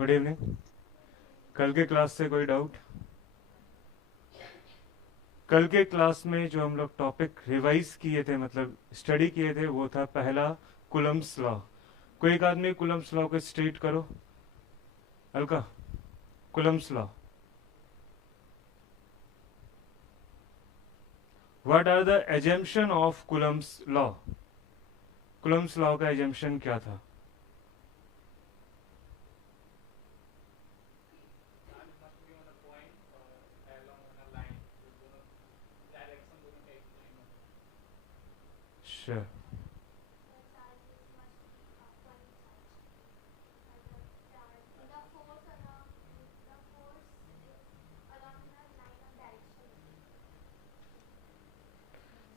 Good evening. कल के class से कोई डाउट? कल के क्लास में जो हम लोग टॉपिक रिवाइज किए थे, मतलब स्टडी किए थे, वो था पहला कुलम्स लॉ। कोई एक आदमी कुलम्स लॉ को स्टेट करो। Alka, Coulomb's law, what are the assumption of Coulomb's law? Coulomb's law का एजम्पशन क्या था? Sure.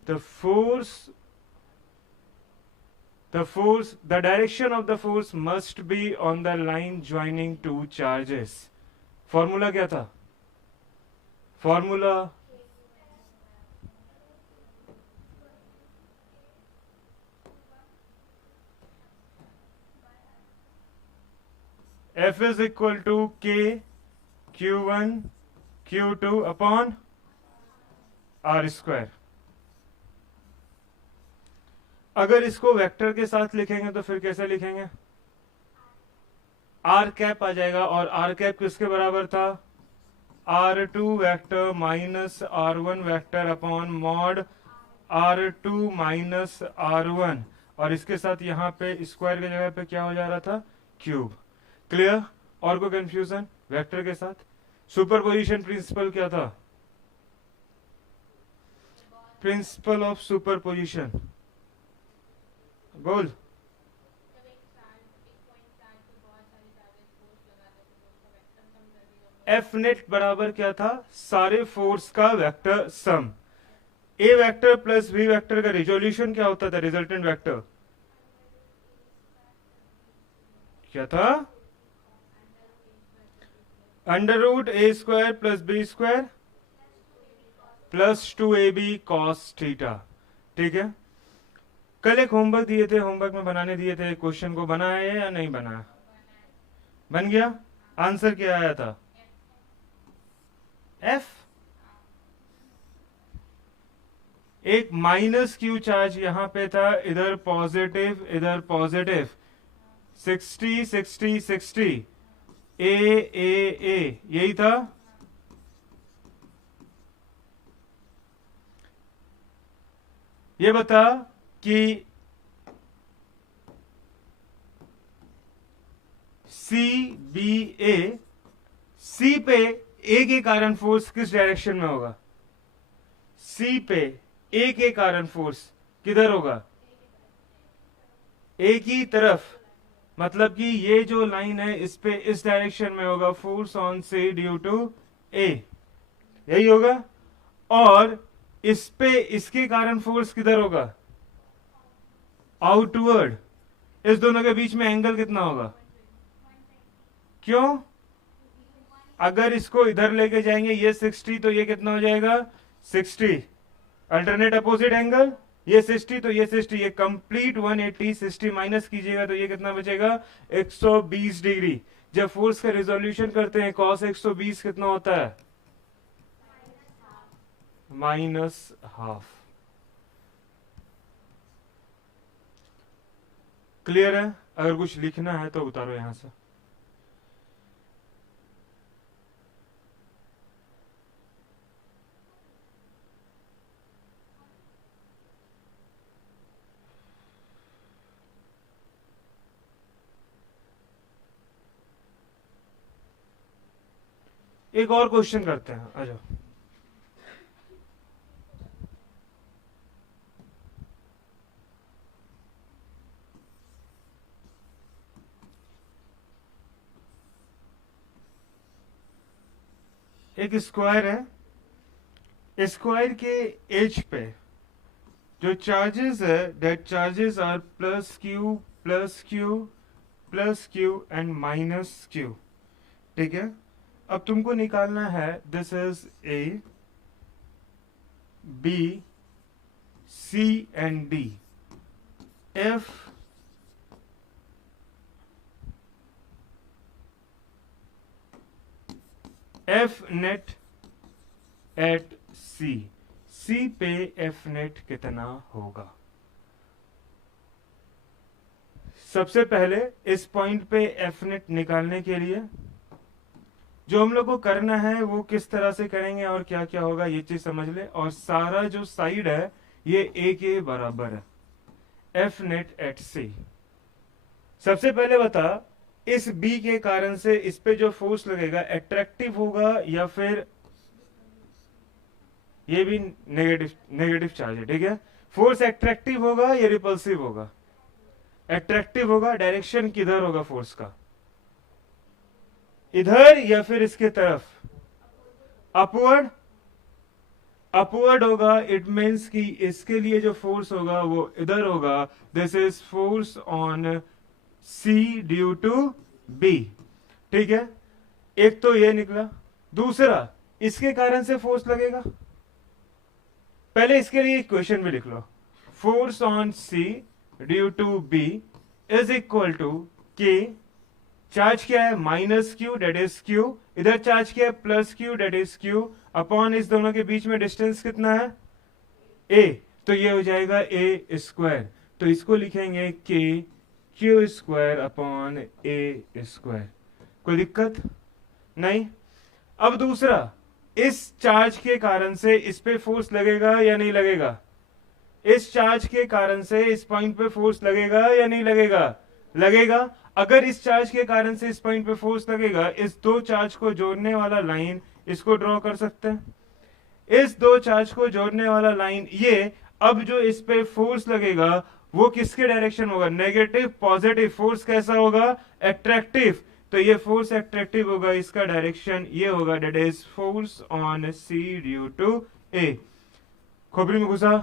The force, the direction of the force must be on the line joining two charges. Formula क्या था? Formula F is equal to K Q1 Q2 upon R square. अगर इसको vector के साथ लिखेंगे तो फिर कैसे लिखेंगे? आर कैप आ जाएगा, और आर कैप किसके बराबर था? R2 vector minus R1 vector upon mod R2 minus R1, और इसके साथ यहाँ पे स्क्वायर की जगह पे क्या हो जा रहा था? क्यूब। क्लियर? और कोई कंफ्यूजन वेक्टर के साथ? सुपरपोजिशन प्रिंसिपल क्या था? प्रिंसिपल ऑफ सुपरपोजिशन बोल। एफ नेट बराबर क्या था? सारे फोर्स का vector sum. A vector plus B vector का रिजोल्यूशन क्या होता था? रिजल्टेंट वेक्टर क्या था? Under root A square plus B square plus 2ab cos theta. ठीक है, कल एक होमवर्क दिए थे, होमवर्क में बनाने दिए थे, क्वेश्चन को बनाया है या नहीं बनाया? बन गया। आंसर क्या आया था? एफ। एक माइनस क्यू चार्ज यहां पे था, इधर पॉजिटिव इधर पॉजिटिव, 60 60 60, ए यही था। ये बता कि सी बी ए, सी पे ए के कारण फोर्स किस डायरेक्शन में होगा? सी पे ए के कारण फोर्स किधर होगा? ए की तरफ। मतलब कि ये जो लाइन है इस पे इस डायरेक्शन में होगा force on C due to A, यही होगा। और इस पे इसके कारण फोर्स किधर होगा? आउटवर्ड। इस दोनों के बीच में एंगल कितना होगा? क्यों? अगर इसको इधर लेके जाएंगे ये 60, तो ये कितना हो जाएगा? 60। अल्टरनेट अपोजिट एंगल, ये 60 तो ये 60, ये कंप्लीट 180। 60 माइनस कीजिएगा तो ये कितना बचेगा? 120 डिग्री। जब फोर्स का रिजोल्यूशन करते हैं कॉस 120 कितना होता है? Minus half. क्लियर है? अगर कुछ लिखना है तो उतारो यहां से। एक और क्वेश्चन करते हैं, आ जाओ। एक स्क्वायर है, स्क्वायर के एज पे जो चार्जेस है, that charges are plus Q plus Q plus Q and minus Q. ठीक है, अब तुमको निकालना है this is A B C and D. F F net at C, C पे एफ नेट कितना होगा। सबसे पहले इस पॉइंट पे एफ नेट निकालने के लिए जो हम लोग को करना है वो किस तरह से करेंगे और क्या क्या होगा ये चीज समझ ले। और सारा जो साइड है ये ए के बराबर है, एफ नेट एट सी। सबसे पहले बता, इस बी के कारण से इस पे जो फोर्स लगेगा अट्रैक्टिव होगा या फिर ये भी नेगेटिव नेगेटिव चार्ज है, ठीक है। फोर्स अट्रैक्टिव होगा या रिपल्सिव होगा? अट्रैक्टिव होगा। डायरेक्शन किधर होगा फोर्स का? इधर या फिर इसके तरफ? अपवर्ड, अपवर्ड होगा। इट मीन्स कि इसके लिए जो फोर्स होगा वो इधर होगा। This is force on C due to B, ठीक है। एक तो ये निकला। दूसरा, इसके कारण से फोर्स लगेगा। पहले इसके लिए इक्वेशन भी लिख लो। Force on C due to B is equal to K, charge क्या है minus Q that is Q, इधर चार्ज क्या है plus Q that is Q, upon इस दोनों के बीच में डिस्टेंस कितना है ए, तो ये हो जाएगा ए स्क्वायर। तो इसको लिखेंगे के Q square upon a square. कोई दिक्कत नहीं। अब दूसरा, इस चार्ज के कारण से इस पे फोर्स लगेगा या नहीं लगेगा? इस चार्ज के कारण से इस पॉइंट पे फोर्स लगेगा या नहीं लगेगा? लगेगा। अगर इस चार्ज के कारण से इस पॉइंट पे फोर्स लगेगा, इस दो चार्ज को जोड़ने वाला लाइन इसको ड्रॉ कर सकते हैं। इस दो चार्ज को जोड़ने वाला लाइन ये, अब जो इस पे फोर्स लगेगा वो किसके डायरेक्शन होगा? नेगेटिव। पॉजिटिव। फोर्स कैसा होगा? अट्रैक्टिव। तो ये फोर्स अट्रैक्टिव होगा, इसका डायरेक्शन ये होगा, that is force on C due to A. खोपड़ी में घुसा,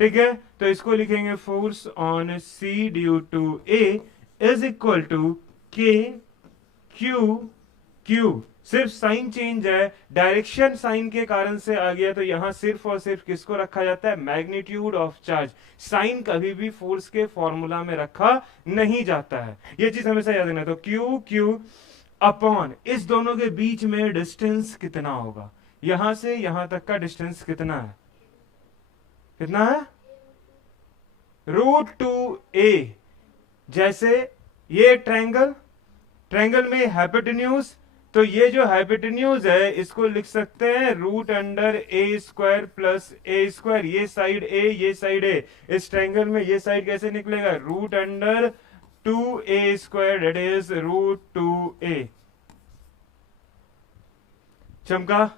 ठीक है। तो इसको लिखेंगे force on C due to A is equal to K Q Q. सिर्फ साइन चेंज है, डायरेक्शन साइन के कारण से आ गया, तो यहां सिर्फ और सिर्फ किसको रखा जाता है? Magnitude of charge. साइन कभी भी फोर्स के फॉर्मूला में रखा नहीं जाता है, ये चीज हमेशा याद रखना। तो क्यू क्यू अपॉन इस दोनों के बीच में डिस्टेंस कितना होगा? यहां से यहां तक का डिस्टेंस कितना है? कितना है? √2a। जैसे ये ट्रायंगल, ट्रायंगल में हाइपोटेन्यूज, तो ये जो हाइपोटेन्यूज है इसको लिख सकते हैं √a² प्लस a स्क्वायर। ये साइड a, ये साइड a। इस ट्रायंगल में ये साइड कैसे निकलेगा? √2a² date is √2a। चमका?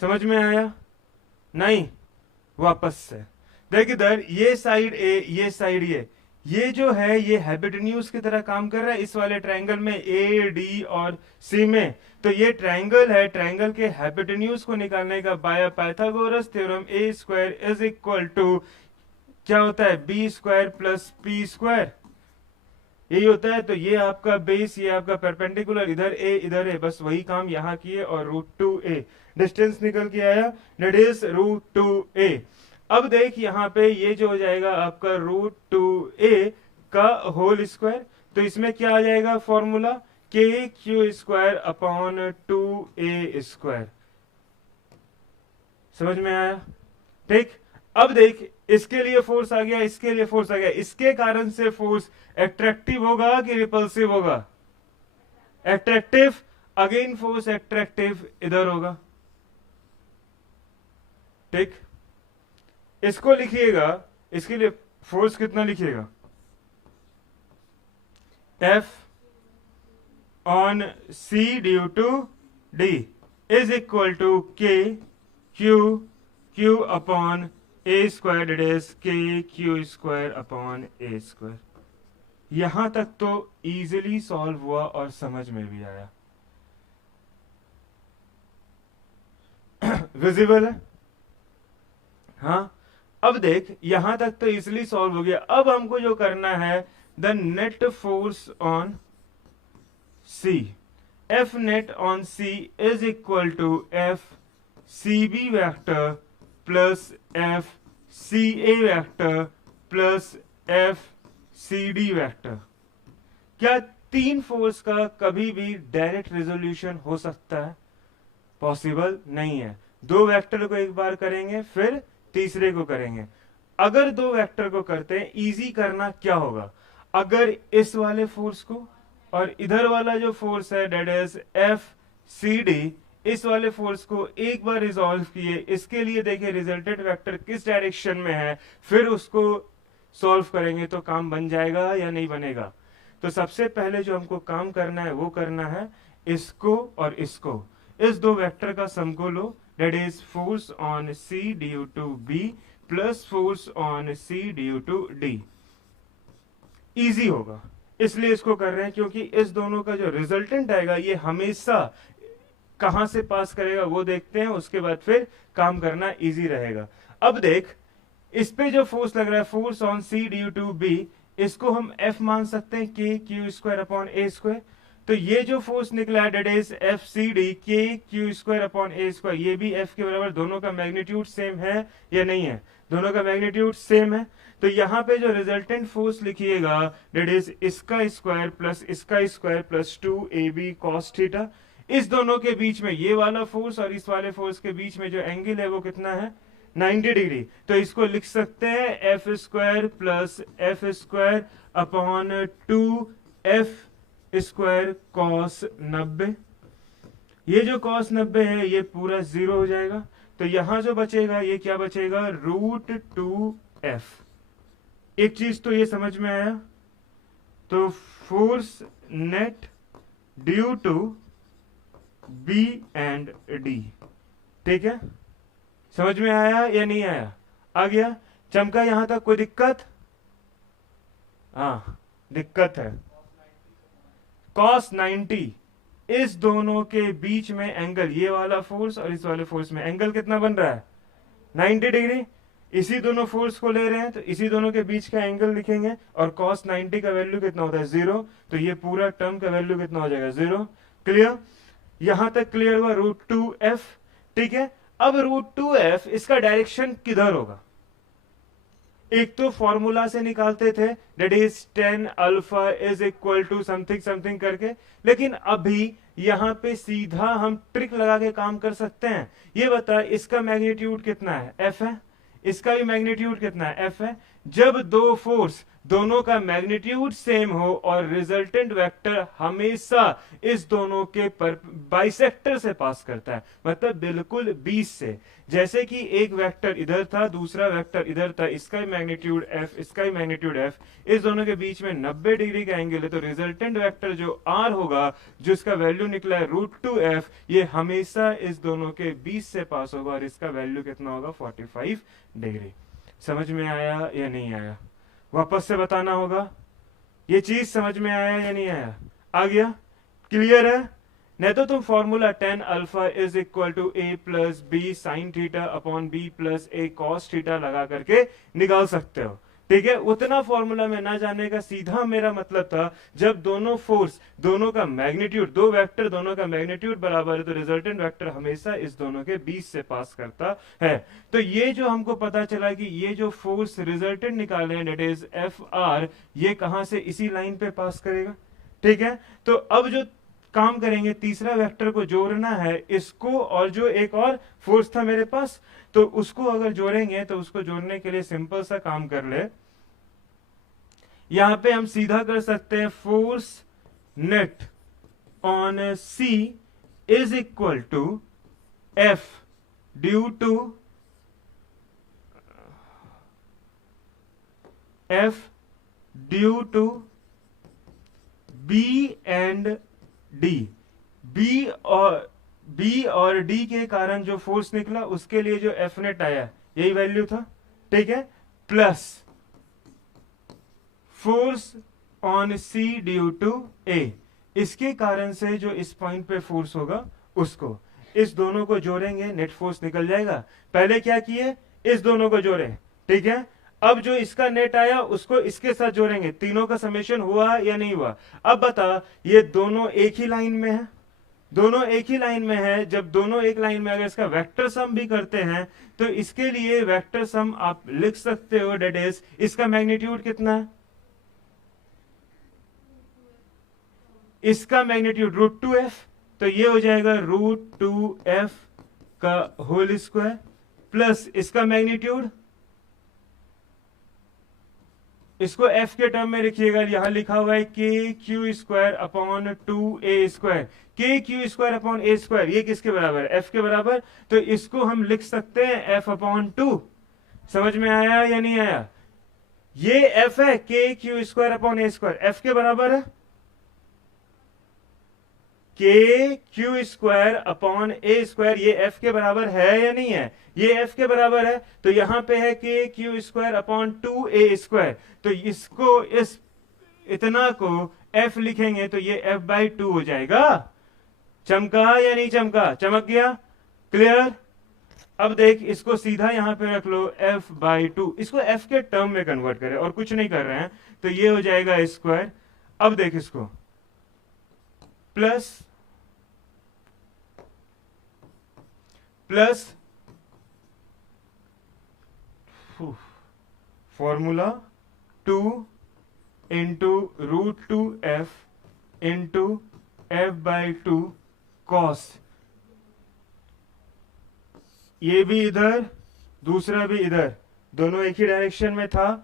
समझ में आया? नहीं? वापस से देख, इधर ये साइड ए, ये साइड ये जो है ये हाइपोटेन्यूज की तरह काम कर रहा है इस वाले ट्रायंगल में, ए डी और सी में। तो ये ट्रायंगल है, ट्रायंगल के हाइपोटेन्यूज को निकालने का by Pythagoras theorem a² is equal to क्या होता है? b² प्लस p², यही होता है। तो ये आपका बेस, ये आपका परपेंडिकुलर, इधर ए इधर ए, बस वही काम यहाँ किए और √2a डिस्टेंस निकल के आया, डेट इज √2a। अब देख यहाँ पे ये जो हो जाएगा आपका √2a का होल स्क्वायर, तो इसमें क्या आ जाएगा फॉर्मूला? के क्यू स्क्वायर अपॉन 2a²। समझ में आया? ठीक। अब देख, इसके लिए फोर्स आ गया, इसके लिए फोर्स आ गया। इसके कारण से फोर्स अट्रैक्टिव होगा कि रिपल्सिव होगा? अट्रैक्टिव। अगेन फोर्स अट्रैक्टिव इधर होगा, ठीक। इसको लिखिएगा, इसके लिए फोर्स कितना लिखिएगा? F on C due to D is equal to K Q upon a², it is KQ² upon a²। यहां तक तो इजीली सॉल्व हुआ और समझ में भी आया। विजिबल है? हाँ। अब देख, यहां तक तो इजिली सॉल्व हो गया। अब हमको जो करना है, the net force on C, F net on C is equal to F CB vector plus F CA vector plus F CD vector. क्या तीन फोर्स का कभी भी डायरेक्ट रेजोल्यूशन हो सकता है? पॉसिबल नहीं है। दो वेक्टर को एक बार करेंगे फिर तीसरे को करेंगे। अगर दो वेक्टर को करते हैं, इजी करना क्या होगा, अगर इस वाले फोर्स को और इधर वाला जो फोर्स है that is F C D, इस वाले फोर्स को एक बार रिजॉल्व किए, इसके लिए देखिए रिजल्टेंट वेक्टर किस डायरेक्शन में है, फिर उसको सॉल्व करेंगे तो काम बन जाएगा या नहीं बनेगा। तो सबसे पहले जो हमको काम करना है वो करना है इसको और इसको, इस दो वेक्टर का सम को लो, that is force on C due to B plus force on C due to D. Easy होगा इसलिए इसको कर रहे हैं, क्योंकि इस दोनों का जो रिजल्टेंट आएगा ये हमेशा कहां से पास करेगा वो देखते हैं, उसके बाद फिर काम करना इजी रहेगा। अब देख, इस पे जो फोर्स लग रहा है force on C due to B, इसको हम एफ मान सकते हैं K Q square upon a square. तो ये जो फोर्स निकला है that is F C D K Q square upon a square, ये भी एफ के बराबर, दोनों का मैग्नीट्यूड सेम है या नहीं है, दोनों का मैग्नीट्यूड सेम है। तो यहाँ पे जो रिजल्टेंट फोर्स लिखिएगा डेट इज इसका स्क्वायर प्लस इसका square plus 2ab cos theta. इस दोनों के बीच में ये वाला फोर्स और इस वाले फोर्स के बीच में जो एंगल है वो कितना है, 90 डिग्री। तो इसको लिख सकते हैं F square plus F square upon 2f square cos 90। ये जो कॉस 90 है ये पूरा जीरो हो जाएगा, तो यहां जो बचेगा ये क्या बचेगा, √2f। एक चीज तो ये समझ में आया, तो force net due to B and D, ठीक है, समझ में आया या नहीं आया, आ गया, चमका यहां तक, कोई दिक्कत, हाँ दिक्कत है। cos 90, इस दोनों के बीच में एंगल, ये वाला फोर्स और इस वाले फोर्स में एंगल कितना बन रहा है, 90 डिग्री। इसी दोनों फोर्स को ले रहे हैं तो इसी दोनों के बीच का एंगल लिखेंगे, और cos 90 का वैल्यू कितना होता है, 0, तो ये पूरा टर्म का वैल्यू कितना हो जाएगा, 0। क्लियर, यहां तक क्लियर हुआ, √2f, ठीक है। अब √2f इसका डायरेक्शन किधर होगा, एक तो फॉर्मूला से निकालते थे that is tan alpha is equal to something something करके, लेकिन अभी यहां पे सीधा हम ट्रिक लगा के काम कर सकते हैं। ये बता, इसका मैग्नीट्यूड कितना है, f है, इसका भी मैग्नीट्यूड कितना है, f है। जब दो फोर्स दोनों का मैग्नीट्यूड सेम हो और रिजल्टेंट वेक्टर हमेशा इस दोनों के बाइसेक्टर से पास करता है, मतलब बिल्कुल 20 से, जैसे कि एक वेक्टर इधर था दूसरा वेक्टर इधर था, इसका ही मैग्नीट्यूड f, इसका ही मैग्नीट्यूड f, इस दोनों के बीच में 90 डिग्री का एंगल है, तो रिजल्टेंट वेक्टर जो r होगा, जो इसका वैल्यू निकला है √2f, ये हमेशा इस दोनों के 20 से पास होगा और इसका वैल्यू कितना होगा, 45 डिग्री। समझ में आया या नहीं आया, वापस से बताना होगा, ये चीज समझ में आया या नहीं आया, आ गया, क्लियर है। नहीं तो तुम formula tan alpha is equal to a plus B sine theta upon b plus a cos theta लगा करके निकाल सकते हो, ठीक है। उतना फॉर्मूला में ना जाने का सीधा मेरा मतलब था, जब दोनों फोर्स दोनों का मैग्नीट्यूड, दो वेक्टर दोनों का मैग्नीट्यूड बराबर है, तो रिजल्टेंट वेक्टर हमेशा इस दोनों के बीच से पास करता है। तो ये जो हमको पता चला कि ये जो फोर्स रिजल्टेंट निकाले डेट इज Fr, ये कहां से, इसी लाइन पे पास करेगा, ठीक है। तो अब जो काम करेंगे, तीसरा वेक्टर को जोड़ना है इसको, और जो एक और फोर्स था मेरे पास, तो उसको अगर जोड़ेंगे तो उसको जोड़ने के लिए सिंपल सा काम कर ले, यहां पे हम सीधा कर सकते हैं force net on C is equal to F due to B and D. B और डी के कारण जो फोर्स निकला उसके लिए जो एफ नेट आया यही वैल्यू था, ठीक है, plus force on C due to A, इसके कारण से जो इस पॉइंट पे फोर्स होगा उसको, इस दोनों को जोड़ेंगे नेट फोर्स निकल जाएगा। पहले क्या किए, इस दोनों को जोड़े, ठीक है। अब जो इसका नेट आया उसको इसके साथ जोड़ेंगे, तीनों का समेशन हुआ या नहीं हुआ। अब बता, ये दोनों एक ही लाइन में है, दोनों एक ही लाइन में है, जब दोनों एक लाइन में अगर इसका वेक्टर सम भी करते हैं तो इसके लिए वेक्टर सम आप लिख सकते हो डेट इज, इसका मैग्नीट्यूड कितना है, इसका मैग्नीट्यूड √2f, तो ये हो जाएगा √2f का होल स्क्वायर प्लस इसका मैग्नीट्यूड, इसको f के टर्म में लिखिएगा, यहां लिखा हुआ है के क्यू स्क्वायर अपॉन 2a², के क्यू स्क्वायर अपॉन a², ये किसके बराबर है? f के बराबर। तो इसको हम लिख सकते हैं f अपॉन 2। समझ में आया या नहीं आया? ये f है, के Q square upon a², f के बराबर है के क्यू स्क्वायर अपॉन a², ये f के बराबर है या नहीं है? ये f के बराबर है। तो यहां पे है के क्यू स्क्वायर अपॉन 2a², तो इसको इस इतना को f लिखेंगे तो ये f/2 हो जाएगा। चमका या नहीं चमका? चमक गया? क्लियर? अब देख, इसको सीधा यहां पे रख लो f/2, इसको f के टर्म में कन्वर्ट करें और कुछ नहीं कर रहे हैं, तो ये हो जाएगा स्क्वायर। अब देख इसको plus formula 2 into √2f into f/2 cos, ये भी इधर दूसरा भी इधर, दोनों एक ही डायरेक्शन में था।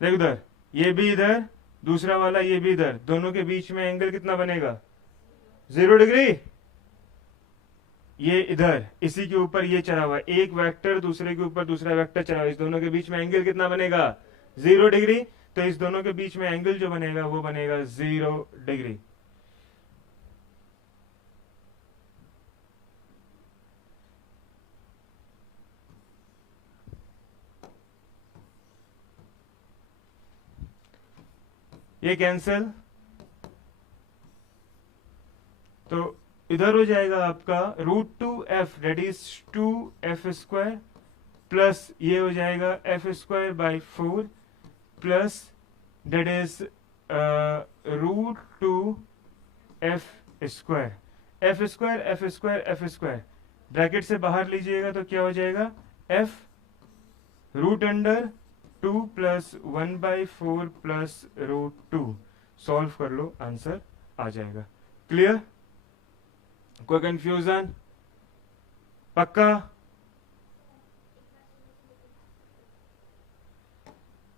देख उधर, ये भी इधर, दूसरा वाला ये भी इधर, दोनों के बीच में एंगल कितना बनेगा? 0 डिग्री। ये इधर इसी के ऊपर ये चढ़ा हुआ है, एक वेक्टर दूसरे के ऊपर दूसरा वेक्टर चढ़ा हुआ है, इस दोनों के बीच में एंगल कितना बनेगा? 0 डिग्री। तो इस दोनों के बीच में एंगल जो बनेगा वो बनेगा 0 डिग्री। ये कैंसिल, तो इधर हो जाएगा आपका √2f that is 2f² plus ये हो जाएगा f²/4 plus that is √2f², bracket से बाहर लीजिएगा तो क्या हो जाएगा? f √2 plus 1/4 plus √2। सॉल्व कर लो, आंसर आ जाएगा। क्लियर? कोई कंफ्यूजन? पक्का?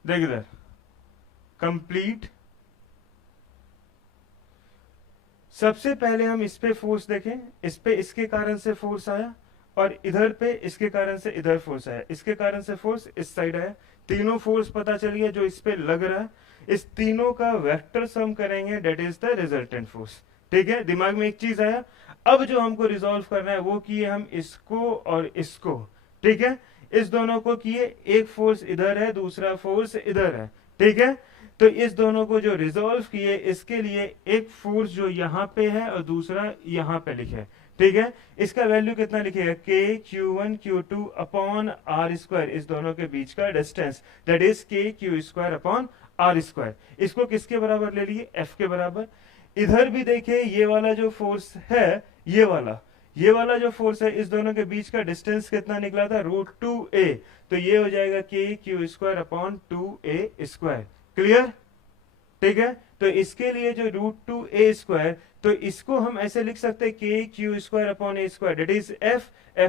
देख इधर, कंप्लीट। सबसे पहले हम इस पे फोर्स देखें, इस पे इसके कारण से फोर्स आया और इधर पे इसके कारण से इधर फोर्स आया, इसके कारण से फोर्स इस साइड आया। तीनों फोर्स पता चल गया जो इस पे लग रहा है, इस तीनों का वेक्टर सम करेंगे, that is the resultant force. ठीक है, दिमाग में एक चीज आया। अब जो हमको रिजॉल्व करना है वो किए हम इसको और इसको। ठीक है, इस दोनों को किए, एक फोर्स इधर है, दूसरा फोर्स इधर है। ठीक है, तो इस दोनों को जो रिजॉल्व किए, इसके लिए एक फोर्स जो यहाँ पे है और दूसरा यहाँ पे लिखे। ठीक है, इसका वैल्यू कितना लिखेगा? के Q1 Q2 अपॉन r², इस दोनों के बीच का डिस्टेंस, दैट इज के Q² अपॉन r²। इसको किसके बराबर ले लिए? f के बराबर। इधर भी देखिए, ये वाला जो फोर्स है, ये वाला जो फोर्स है, इस दोनों के बीच का डिस्टेंस कितना निकला था? √2a। तो ये हो जाएगा के Q² अपॉन 2a²। क्लियर? ठीक है, तो इसके लिए जो √2a², तो इसको हम ऐसे लिख सकते हैं के Q² upon a², that is f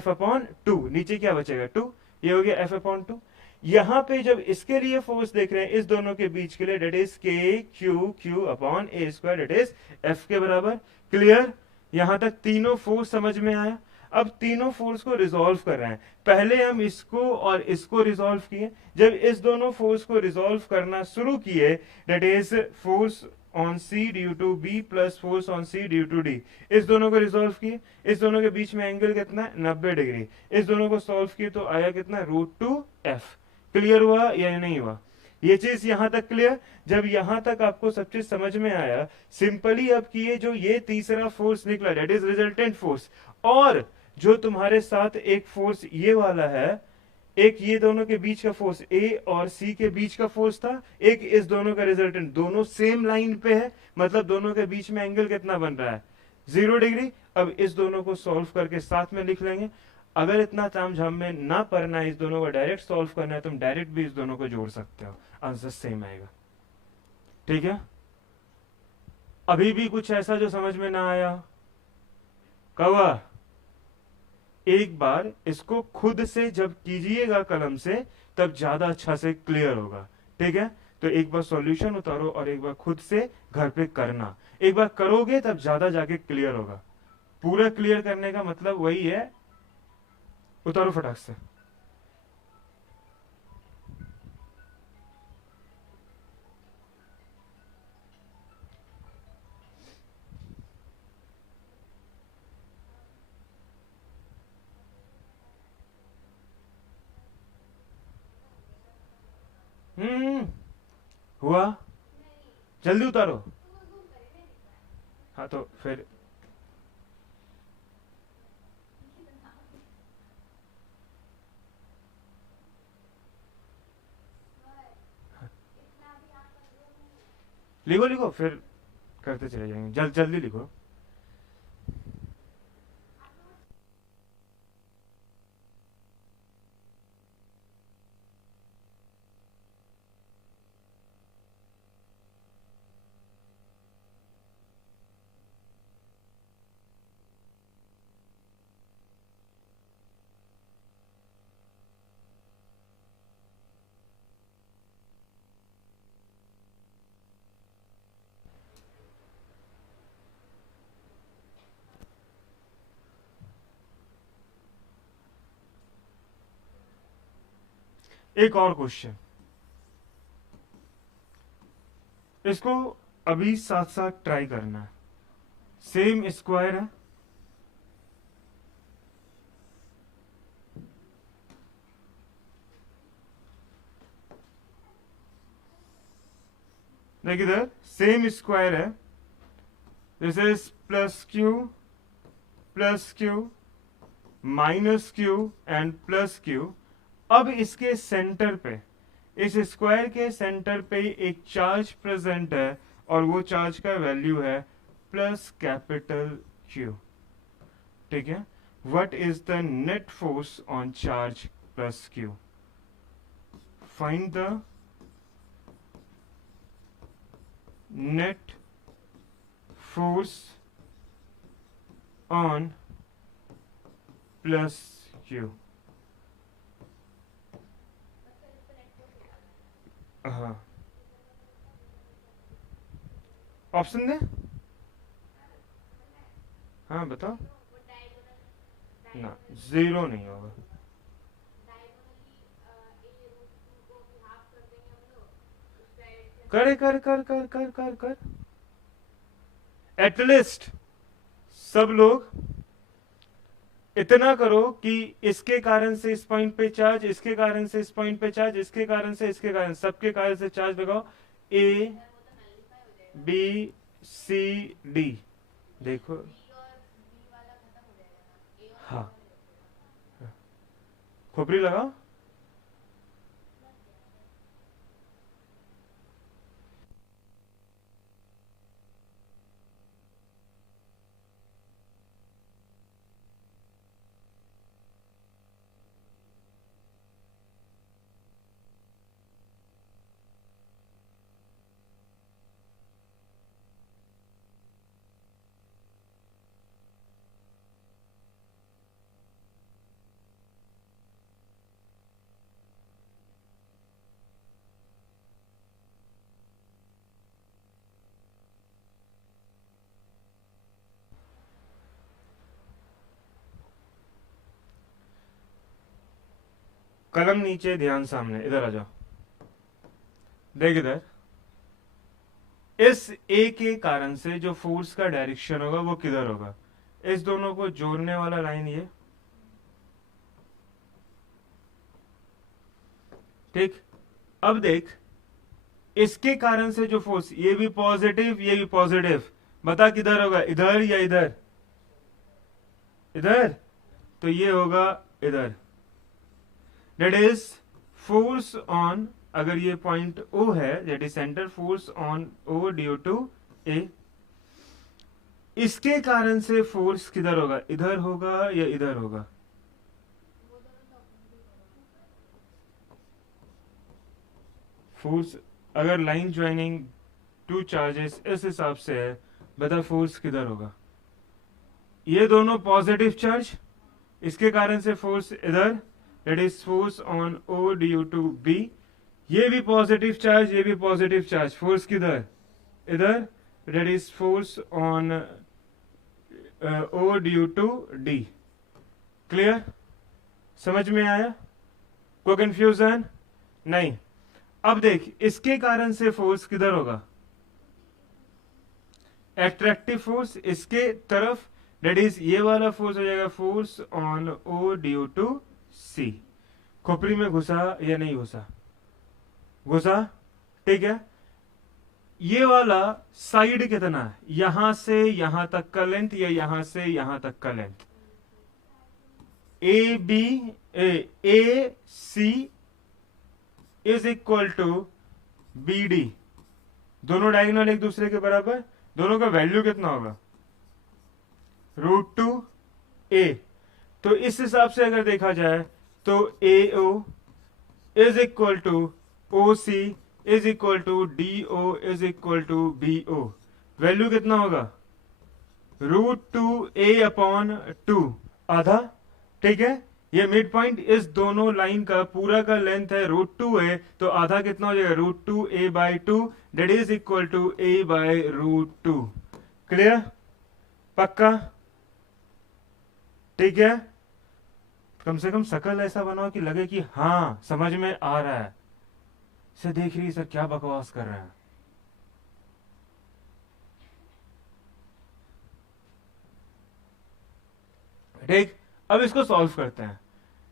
upon 2। नीचे क्या बचेगा? 2। ये हो गया f अपॉन 2। यहां पे जब इसके लिए फोर्स देख रहे हैं, इस दोनों के बीच के लिए, दैट इज के Q upon a², that is f के बराबर। क्लियर? यहां तक तीनों फोर्स समझ में आया। अब तीनों फोर्स को रिजॉल्व कर रहे हैं। पहले हम इसको और इसको रिजॉल्व किए। जब इस दोनों फोर्स को रिजॉल्व करना शुरू किए, that is force on C due to B plus force on C due to D, इस दोनों को रिजॉल्व किए। इस दोनों के बीच में एंगल कितना? 90 डिग्री। इस दोनों को सॉल्व किए तो आया कितना? √2f। क्लियर हुआ या नहीं हुआ? ये चीज यहां तक क्लियर? जब यहां तक आपको सब चीज समझ में आया, सिंपली अब किए, जो ये तीसरा फोर्स निकला, दैट इज रिजल्टेंट फोर्स, और जो तुम्हारे साथ एक फोर्स ये वाला है, एक ये दोनों के बीच का फोर्स A और C के बीच का फोर्स था, एक इस दोनों का रिजल्टेंट, दोनों सेम लाइन पे है, मतलब दोनों के बीच में एंगल कितना बन रहा है? 0 डिग्री। अब इस दोनों को सॉल्व करके साथ में लिख लेंगे। अगर इतना तामझाम में ना पढ़ना है, इस दोनों को डायरेक्ट सॉल्व करना है, तुम डायरेक्ट भी इस दोनों को जोड़ सकते हो, आंसर सेम आएगा। ठीक है, अभी भी कुछ ऐसा जो समझ में ना आया? कवा, एक बार इसको खुद से जब कीजिएगा कलम से तब ज्यादा अच्छा से क्लियर होगा। ठीक है, तो एक बार सॉल्यूशन उतारो और एक बार खुद से घर पे करना। एक बार करोगे तब ज्यादा जाके क्लियर होगा। पूरा क्लियर करने का मतलब वही है, उतारो फटाक से। हम्म, हुआ? जल्दी उतारो। हाँ तो फिर लिखो लिखो, फिर करते चले जाएंगे। जल्दी लिखो। एक और क्वेश्चन, इसको अभी साथ साथ ट्राई करना है। सेम स्क्वायर है, देख इधर सेम स्क्वायर है। This is plus Q minus Q and plus Q. अब इसके सेंटर पे, इस स्क्वायर के सेंटर पे एक चार्ज प्रेजेंट है और वो चार्ज का वैल्यू है प्लस कैपिटल क्यू। ठीक है, what is the net force on charge plus Q? Find the net force on plus Q. हाँ, ऑप्शन दे। हाँ बताओ। ना, जीरो नहीं होगा। करे कर कर कर कर कर कर एटलीस्ट सब लोग इतना करो कि इसके कारण से इस पॉइंट पे चार्ज, इसके कारण से इस पॉइंट पे चार्ज, इसके कारण से इसके कारण, सबके कारण से चार्ज लगाओ। ए बी सी डी, देखो। हाँ, खोपड़ी लगाओ। कलम नीचे, ध्यान सामने, इधर आ जाओ। देख इधर, इस ए के कारण से जो फोर्स का डायरेक्शन होगा वो किधर होगा? इस दोनों को जोड़ने वाला लाइन ये। ठीक, अब देख, इसके कारण से जो फोर्स, ये भी पॉजिटिव ये भी पॉजिटिव, बता किधर होगा? इधर या इधर? इधर, तो ये होगा इधर। दैट इज फोर्स ऑन, अगर ये पॉइंट ओ है, that is centre force on O due to A. इसके कारण से फोर्स किधर होगा? इधर होगा या इधर होगा? फोर्स, अगर लाइन ज्वाइनिंग टू चार्जेस इस हिसाब से है, बता फोर्स किधर होगा? ये दोनों पॉजिटिव चार्ज, इसके कारण से फोर्स इधर, that is force on O due to B. ये भी पॉजिटिव चार्ज, ये भी पॉजिटिव चार्ज, फोर्स किधर? इधर, that is force on O due to D. Clear? समझ में आया? कोई कंफ्यूजन नहीं? अब देख, इसके कारण से फोर्स किधर होगा? एट्रैक्टिव फोर्स इसके तरफ, दैट इज ये वाला फोर्स हो जाएगा force on O due to C. खोपड़ी में घुसा या नहीं घुसा? घुसा, ठीक है। ये वाला साइड कितना है? यहां से यहां तक का लेंथ या यहां से यहां तक का length? A B A C is equal to B D. दोनों डायगोनल एक दूसरे के बराबर, दोनों का वैल्यू कितना होगा? √2a। तो इस हिसाब से अगर देखा जाए तो AO is equal to OC is equal to DO is equal to BO। Value कितना होगा? √2a अपॉन 2, आधा, ठीक है। ये मिड पॉइंट इस दोनों लाइन का पूरा का लेंथ है √2 है, तो आधा कितना हो जाएगा? √2a by 2, that is equal to a by √2। Clear? पक्का? ठीक है। कम से कम शकल ऐसा बनाओ कि लगे कि हाँ समझ में आ रहा है। इसे देख रही सर क्या बकवास कर रहे हैं। ठीक, अब इसको सॉल्व करते हैं।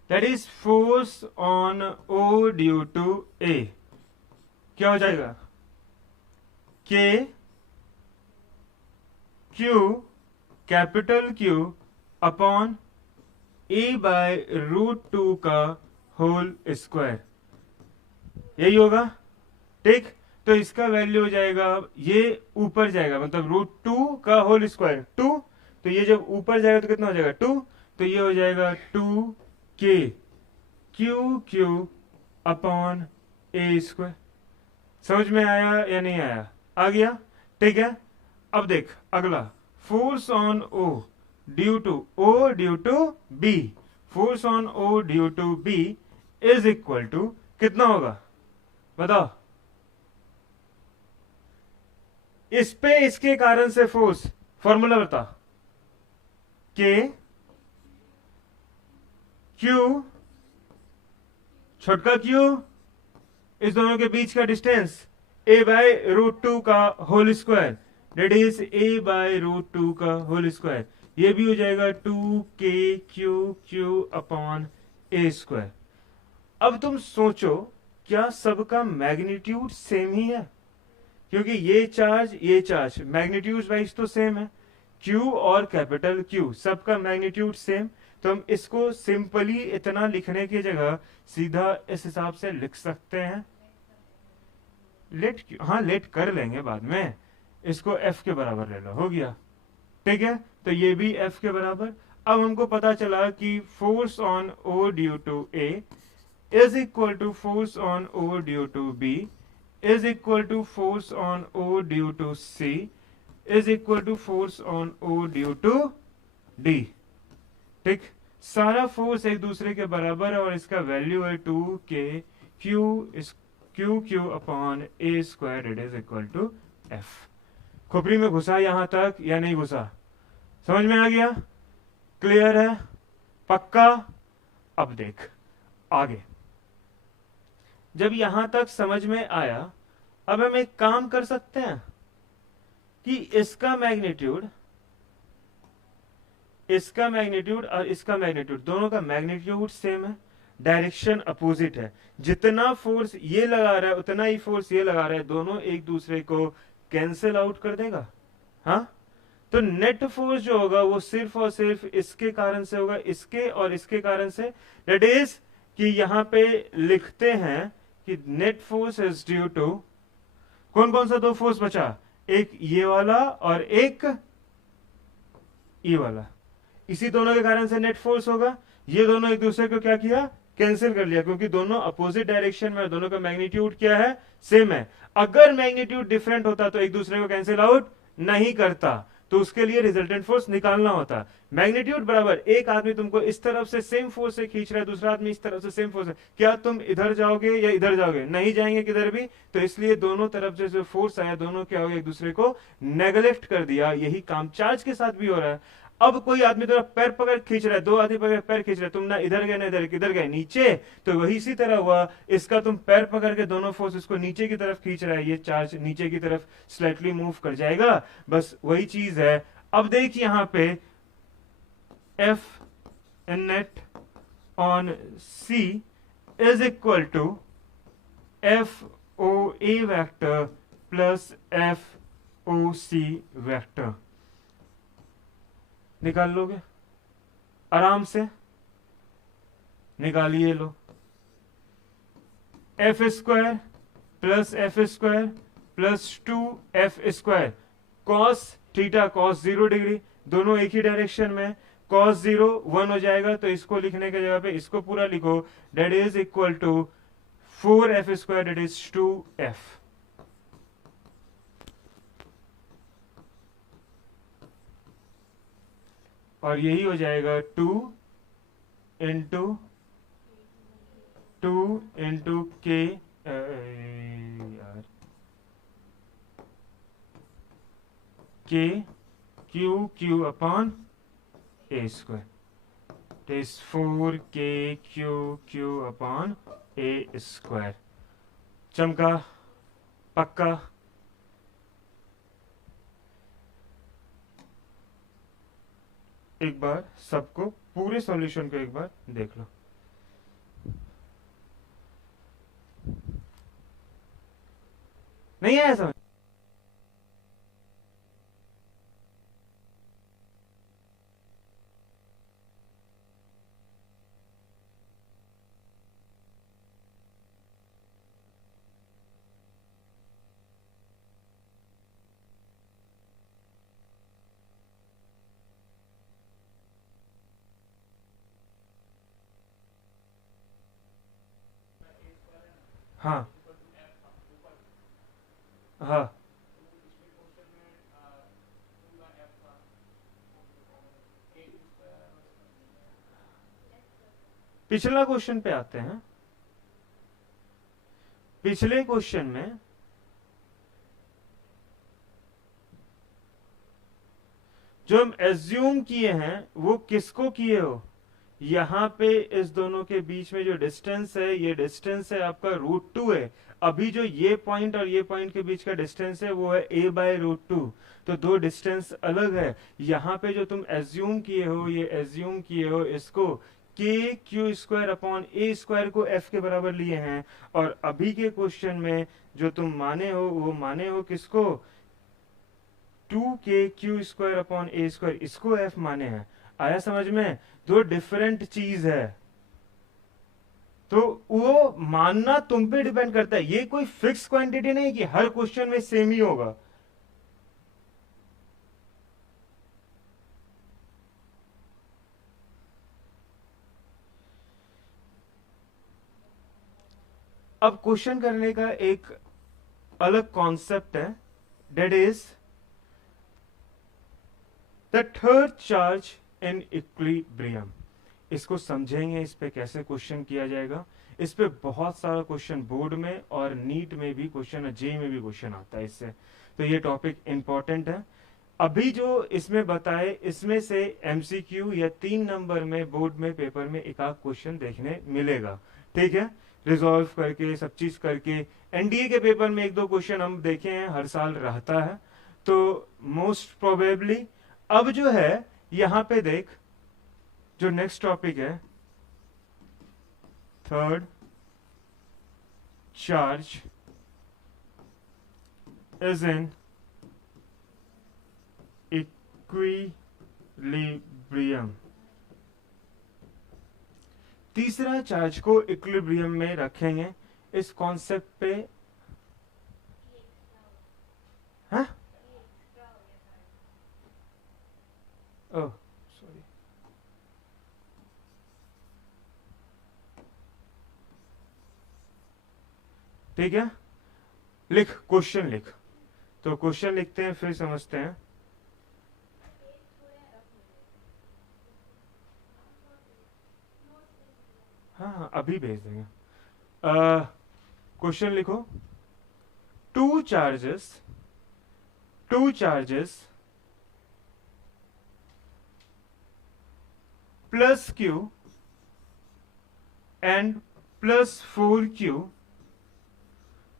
That is force on O due to A, क्या हो जाएगा? K Q, capital Q upon A by √2 का होल स्क्वायर, यही होगा, ठीक। तो इसका वैल्यू हो जाएगा, ये ऊपर जाएगा मतलब √2 का होल स्क्वायर 2, तो ये जब ऊपर जाएगा तो कितना हो जाएगा? 2, तो ये हो जाएगा 2k q upon a square. समझ में आया या नहीं आया? आ गया, ठीक है। अब देख अगला, force on O due to B, force on O due to B is equal to कितना होगा? बताओ। इस पे इसके कारण से फोर्स, फॉर्मूला बता। के क्यू, छोटका क्यू, इस दोनों के बीच का डिस्टेंस a बाय √2 का whole square, that is a by √2 का होल स्क्वायर। ये भी हो जाएगा 2k q upon a square. अब तुम सोचो, क्या सबका मैग्नीट्यूड सेम ही है? क्योंकि ये चार्ज मैग्नीट्यूड वाइज तो सेम है, Q और कैपिटल Q सबका मैग्नीट्यूड सेम। तो हम इसको सिंपली इतना लिखने की जगह सीधा इस हिसाब से लिख सकते हैं। लेट कर लेंगे बाद में, इसको F के बराबर ले लो, हो गया, ठीक है। तो ये भी F के बराबर। अब हमको पता चला कि force on O due to A is equal to force on O due to B is equal to force on O due to C is equal to force on O due to D। ठीक, सारा force एक दूसरे के बराबर है और इसका value है 2k q upon a square, it is equal to F। खोपड़ी में घुसा यहां तक या नहीं घुसा? समझ में आ गया? क्लियर है? पक्का? अब देख आगे, जब यहां तक समझ में आया, अब हम एक काम कर सकते हैं कि इसका मैग्नीट्यूड और इसका मैग्नीट्यूड, दोनों का मैग्नीट्यूड सेम है, डायरेक्शन अपोजिट है। जितना फोर्स ये लगा रहा है उतना ही फोर्स ये लगा रहा है, दोनों एक दूसरे को कैंसिल आउट कर देगा। हाँ, तो नेट फोर्स जो होगा वो सिर्फ और सिर्फ इसके कारण से होगा, इसके और इसके कारण से। दैट इज कि यहां पे लिखते हैं कि net force is due to, कौन कौन सा दो फोर्स बचा? एक ये वाला और एक ये वाला, इसी दोनों के कारण से नेट फोर्स होगा। ये दोनों एक दूसरे को क्या किया? कैंसिल कर लिया, क्योंकि दोनों अपोजिट डायरेक्शन में, दोनों का मैग्नीट्यूड क्या है, सेम है। अगर मैग्नीट्यूड डिफरेंट होता तो एक दूसरे को कैंसिल आउट नहीं करता, तो उसके लिए रिजल्टेंट फोर्स निकालना होता। मैग्नीट्यूड बराबर, एक आदमी तुमको इस तरफ से सेम फोर्स से खींच रहा है, दूसरा आदमी इस तरफ से सेम फोर्स है, क्या तुम इधर जाओगे या इधर जाओगे? नहीं जाएंगे किधर भी। तो इसलिए दोनों तरफ से जो फोर्स आया, दोनों क्या हो गया, एक दूसरे को नेग्लेक्ट कर दिया। यही काम चार्ज के साथ भी हो रहा है। अब कोई आदमी तुम्हारा पैर पकड़ खींच रहा है, दो आदमी पकड़ पैर खींच रहे हैं, तुम ना इधर गए ना इधर, किधर गए, नीचे। तो वही इसी तरह हुआ, इसका तुम पैर पकड़ के दोनों फोर्स इसको नीचे की तरफ खींच रहा है, ये चार्ज नीचे की तरफ स्लाइटली मूव कर जाएगा। बस वही चीज है। अब देख यहां पे F net on C is equal to F O A vector plus F O C vector. निकाल लोगे आराम से, निकालिए लो। F square plus F square plus 2f², cos theta cos 0 degree, दोनों एक ही डायरेक्शन में, कॉस 0 1 हो जाएगा, तो इसको लिखने की जगह पे इसको पूरा लिखो, that is equal to 4f², that is 2f। और यही हो जाएगा 2 इंटू के यार के Q upon a², is 4k upon a²। चमका? पक्का? एक बार सबको, पूरे सॉल्यूशन को एक बार देख लो। नहीं आया समझ? हाँ हाँ, पिछला क्वेश्चन पे आते हैं। पिछले क्वेश्चन में जो हम एज्यूम किए हैं वो किसको किए हो, यहां पे इस दोनों के बीच में जो डिस्टेंस है, ये डिस्टेंस है आपका √2 है। अभी जो ये पॉइंट और ये पॉइंट के बीच का डिस्टेंस है वो है a/√2, तो दो डिस्टेंस अलग है। यहां पे जो तुम एज्यूम किए हो, ये एज्यूम किए हो इसको kq² अपॉन a² को f के बराबर लिए हैं, और अभी के क्वेश्चन में जो तुम माने हो वो माने हो किसको, 2kq² अपॉन a², इसको f माने हैं। आया समझ में? दो डिफरेंट चीज है, तो वो मानना तुम पे डिपेंड करता है। ये कोई फिक्स क्वांटिटी नहीं कि हर क्वेश्चन में सेम ही होगा। अब क्वेश्चन करने का एक अलग कॉन्सेप्ट है, that is the third charge in equilibrium. इसको समझेंगे, इस पे कैसे क्वेश्चन किया जाएगा। इस पे बहुत सारा क्वेश्चन बोर्ड में और नीट में भी क्वेश्चन है, जेई में भी क्वेश्चन आता है इससे, तो ये टॉपिक इंपॉर्टेंट है। अभी जो इसमें बताए, इसमें से एमसीक्यू या 3 नंबर में बोर्ड में पेपर में एक आध क्वेश्चन देखने मिलेगा, ठीक है, रिजॉल्व करके सब चीज करके। एनडीए के पेपर में 1-2 क्वेश्चन हम देखे हैं, हर साल रहता है, तो मोस्ट प्रोबेबली। अब जो है यहां पे देख, जो नेक्स्ट टॉपिक है, third charge is in equilibrium. तीसरा चार्ज को इक्विलिब्रियम में रखेंगे, इस कॉन्सेप्ट पे। हाँ, ओह सॉरी, ठीक है, लिख क्वेश्चन लिख। तो क्वेश्चन लिखते हैं फिर समझते हैं। हाँ अभी भेज देंगे। क्वेश्चन लिखो। Two charges plus Q and plus 4q,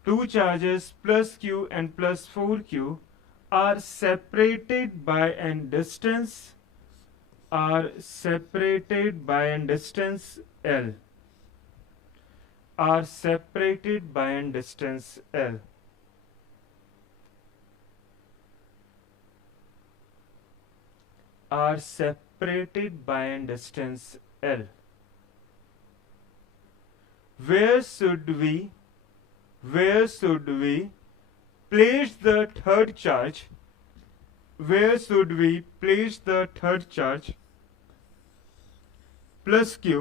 two charges plus q and plus 4q are separated by an distance L, are separated by an distance L. Are separated by an distance L. Where should we place the third charge? Where should we place the third charge? Plus q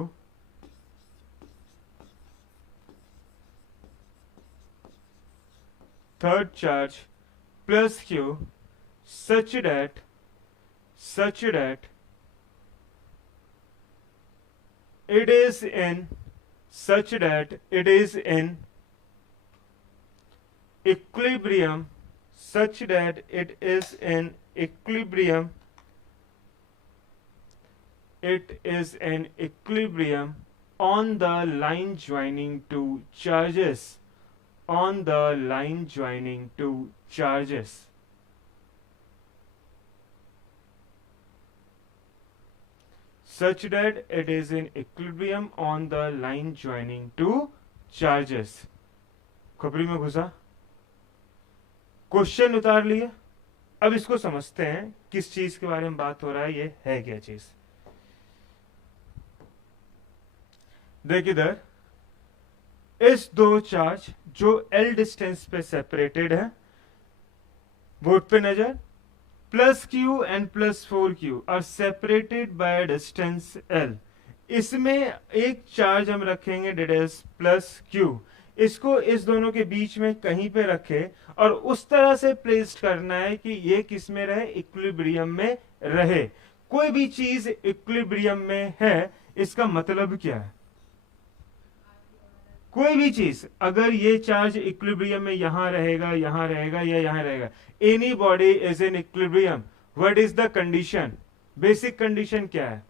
third charge plus q such that it is in equilibrium, such that it is in equilibrium, on the line joining two charges, such that it is in equilibrium on the line joining two charges. खोपड़ी में घुसा, question उतार लिए। अब इसको समझते हैं किस चीज के बारे में बात हो रहा है, ये है क्या चीज। देख इधर, इस दो चार्ज जो L डिस्टेंस पे सेपरेटेड है, बोर्ड पे नजर, plus q and plus 4q are separated by distance L। इसमें एक चार्ज हम रखेंगे डेट इज प्लस q, इसको इस दोनों के बीच में कहीं पे रखे और उस तरह से प्लेस करना है कि ये किस में रहे, इक्विलिब्रियम में रहे। कोई भी चीज इक्विलिब्रियम में है, इसका मतलब क्या है? कोई भी चीज अगर ये चार्ज इक्विलिब्रियम में यहां रहेगा या यहां रहेगा, any body is in equilibrium, what is the condition? Basic condition क्या है?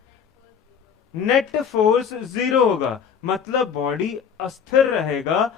नेट फोर्स 0 होगा, मतलब बॉडी अस्थिर रहेगा।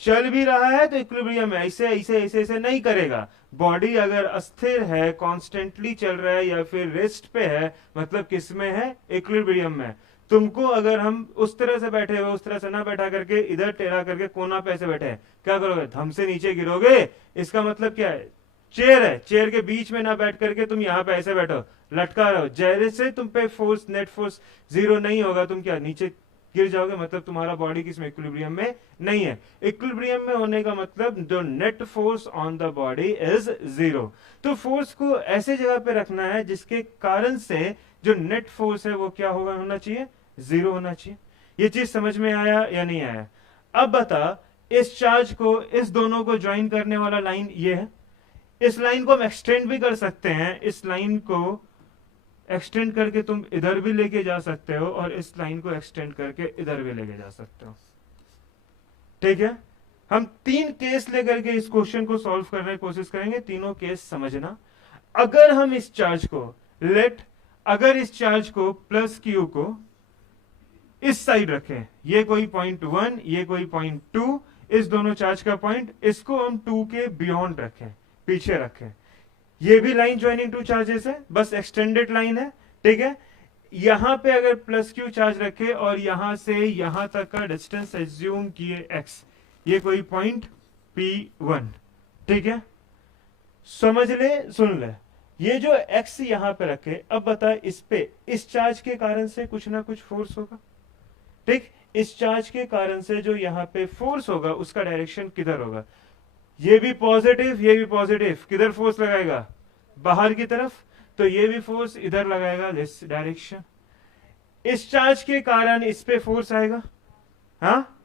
चल भी रहा है तो इक्विलिब्रियम में ऐसे नहीं करेगा। बॉडी अगर अस्थिर है, कॉन्स्टेंटली चल रहा है या फिर रेस्ट पे है, मतलब किस में है? इक्विलिब्रियम में। तुमको अगर हम उस तरह से बैठे हुए, उस तरह से ना बैठा करके इधर टेढ़ा करके कोना पे ऐसे बैठे हैं, क्या करोगे? धम से नीचे गिरोगे। इसका मतलब क्या है? चेयर है, चेयर के बीच में ना बैठ करके तुम यहाँ पे ऐसे बैठो, लटका रहो, जैसे तुम पे फोर्स, नेट फोर्स 0 नहीं होगा, तुम क्या नीचे गिर जाओगे, मतलब तुम्हारा बॉडी किसमें? इक्विलिब्रियम में नहीं है। इक्विलिब्रियम में होने का मतलब जो net force on the body is 0। तो फोर्स को ऐसे जगह पे रखना है जिसके कारण से जो नेट फोर्स है वो क्या होना चाहिए? 0 होना चाहिए। ये चीज समझ में आया या नहीं आया? अब बता, इस चार्ज को, इस दोनों को ज्वाइन करने वाला लाइन ये है। इस लाइन को हम एक्सटेंड भी कर सकते हैं, इस लाइन को एक्सटेंड करके तुम इधर भी लेके जा सकते हो और इस लाइन को एक्सटेंड करके इधर भी लेके जा सकते हो। ठीक है, हम 3 केस लेकर के इस क्वेश्चन को सॉल्व करने की कोशिश करेंगे, तीनों केस समझना। अगर हम इस चार्ज को अगर इस चार्ज को प्लस क्यू को इस साइड रखें, ये कोई पॉइंट 1, ये कोई पॉइंट 2, इस दोनों चार्ज का पॉइंट, इसको हम 2 के बियॉन्ड रखें, पीछे रखें, ये भी लाइन ज्वाइनिंग 2 चार्जेस है, बस एक्सटेंडेड लाइन है। ठीक है, यहां पे अगर प्लस क्यू चार्ज रखे और यहां से यहां तक का डिस्टेंस एज्यूम किए x, ये कोई पॉइंट P1। ठीक है, समझ ले, सुन ले, ये जो x यहां पे रखे, अब बता इस पे, इस चार्ज के कारण से कुछ ना कुछ फोर्स होगा। ठीक, इस चार्ज के कारण से जो यहां पे फोर्स होगा उसका डायरेक्शन किधर होगा? ये भी पॉजिटिव, ये भी पॉजिटिव, किधर फोर्स लगाएगा? बाहर की तरफ। तो ये भी फोर्स इधर लगाएगा, दिस डायरेक्शन। इस चार्ज के कारण इस पे फोर्स आएगा, हाँ,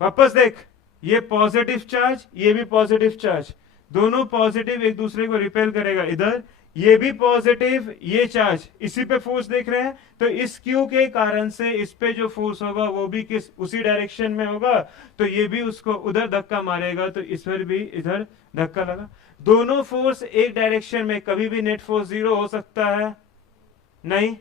वापस देख, ये पॉजिटिव चार्ज, ये भी पॉजिटिव चार्ज, दोनों पॉजिटिव एक दूसरे को रिपेल करेगा। इधर ये भी पॉजिटिव, ये चार्ज, इसी पे फोर्स देख रहे हैं, तो इस क्यू के कारण से इस पे जो फोर्स होगा वो भी किस उसी डायरेक्शन में होगा, तो ये भी उसको उधर धक्का मारेगा, तो इस पर भी इधर धक्का लगा। दोनों फोर्स एक डायरेक्शन में, कभी भी नेट फोर्स 0 हो सकता है? नहीं।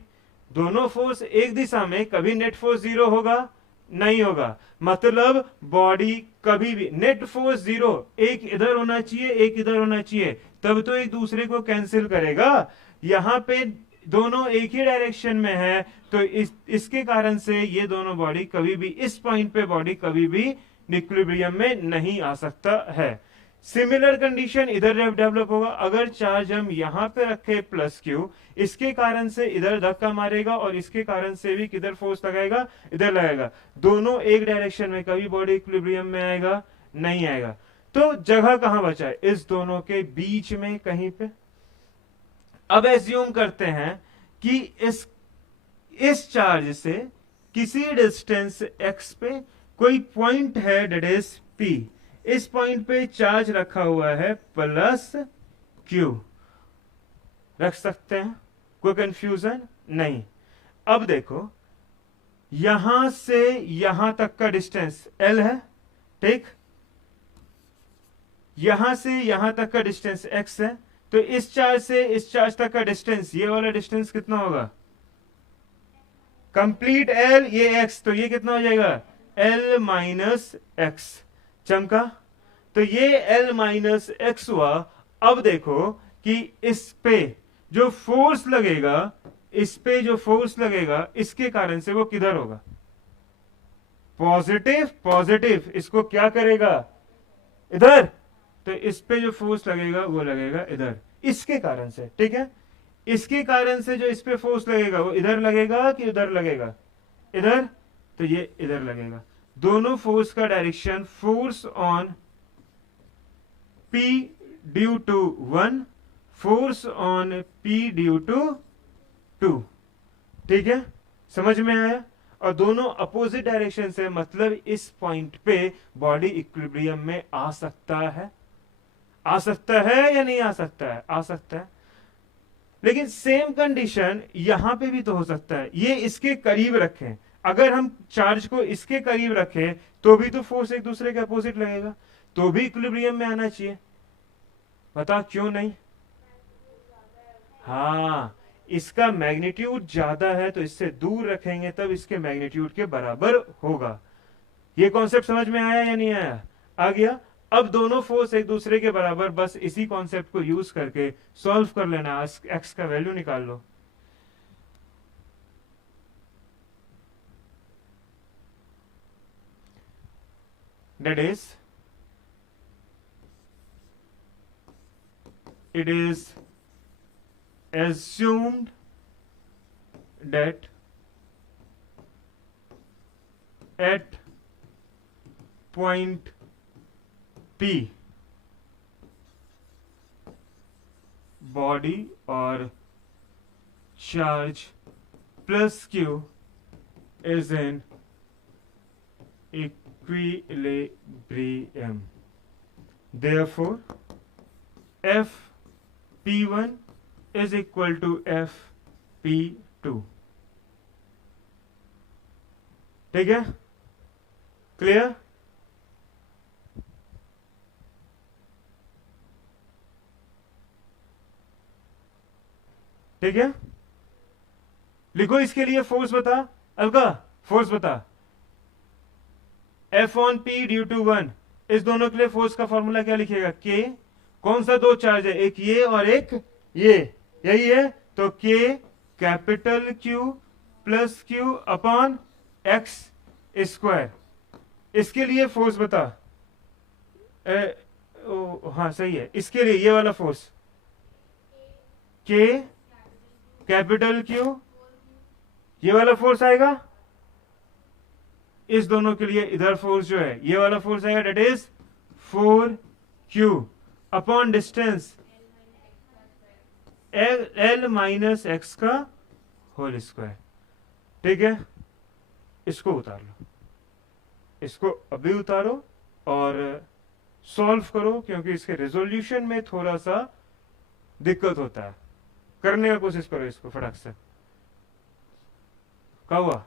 दोनों फोर्स एक दिशा में, कभी नेट फोर्स 0 होगा? नहीं होगा। मतलब बॉडी कभी भी नेट फोर्स 0, एक इधर होना चाहिए, एक इधर होना चाहिए, तब तो एक दूसरे को कैंसिल करेगा। यहां पे दोनों एक ही डायरेक्शन में है, तो इसके कारण से ये दोनों बॉडी कभी भी, इस पॉइंट पे बॉडी कभी भी इक्विलिब्रियम में नहीं आ सकता है। सिमिलर कंडीशन इधर डेवलप होगा, अगर चार्ज हम यहां पे रखे प्लस क्यू, इसके कारण से इधर धक्का मारेगा और इसके कारण से भी किधर फोर्स लगाएगा? इधर लगाएगा। दोनों एक डायरेक्शन में, कभी बॉडी इक्विलिब्रियम में आएगा? नहीं आएगा। तो जगह कहां बचा है? इस दोनों के बीच में कहीं पे। अब एज्यूम करते हैं कि इस चार्ज से किसी डिस्टेंस x पे कोई पॉइंट है, डेट इज P। इस पॉइंट पे चार्ज रखा हुआ है प्लस Q। रख सकते हैं, कोई कंफ्यूजन नहीं। अब देखो, यहां से यहां तक का डिस्टेंस L है, ठीक? यहां से यहां तक का डिस्टेंस x है, तो इस चार्ज से इस चार्ज तक का डिस्टेंस, ये वाला डिस्टेंस कितना होगा? कंप्लीट L, ये x, तो ये कितना हो जाएगा? L minus x. चमका? तो ये L माइनस एक्स हुआ। अब देखो कि इस पे जो फोर्स लगेगा, इस पे जो फोर्स लगेगा, इसके कारण से वो किधर होगा? पॉजिटिव पॉजिटिव, इसको क्या करेगा? इधर। तो इस पे जो फोर्स लगेगा वो लगेगा इधर, इसके कारण से, ठीक है? इसके कारण से जो इस पे फोर्स लगेगा वो इधर लगेगा कि उधर लगेगा? इधर। तो ये इधर लगेगा। दोनों फोर्स का direction, force on P due to 1, force on P due to 2, ठीक है? समझ में आया? और दोनों अपोजिट डायरेक्शन से, मतलब इस पॉइंट पे बॉडी इक्विलिब्रियम में आ सकता है। आ सकता है या नहीं आ सकता है? आ सकता है। लेकिन सेम कंडीशन यहां पे भी तो हो सकता है। ये इसके करीब रखें, अगर हम चार्ज को इसके करीब रखें तो भी तो फोर्स एक दूसरे के अपोजिट लगेगा, तो भी इक्विलिब्रियम में आना चाहिए। बता क्यों नहीं? हाँ, इसका मैग्नीट्यूड ज्यादा है, तो इससे दूर रखेंगे तब इसके मैग्नीट्यूड के बराबर होगा। ये कॉन्सेप्ट समझ में आया या नहीं आया? आ गया। अब दोनों फोर्स एक दूसरे के बराबर, बस इसी कॉन्सेप्ट को यूज करके सॉल्व कर लेना, एक्स का वैल्यू निकाल लो। That is, it is assumed that at point P, body or charge plus Q is in equilibrium. Therefore, Fp1 is equal to Fp2. ठीक है? क्लियर? ठीक है? लिखो इसके लिए फोर्स बता। अलका, फोर्स बता। F on P due to 1, इस दोनों के लिए फोर्स का फॉर्मूला क्या लिखेगा? K। कौन सा दो चार्ज है? एक ये और एक ये, यही है, तो K capital Q plus Q upon x square. इसके लिए फोर्स बता। हाँ सही है, इसके लिए ये वाला फोर्स K कैपिटल Q, ये वाला फोर्स आएगा। इस दोनों के लिए इधर फोर्स जो है, ये वाला फोर्स आएगा, that is 4Q upon distance L minus x का होल स्क्वायर। ठीक है? इसको उतार लो, इसको अभी उतारो और सॉल्व करो, क्योंकि इसके रेजोल्यूशन में थोड़ा सा दिक्कत होता है। करने का कोशिश करो इसको फटाक से। क्या हुआ?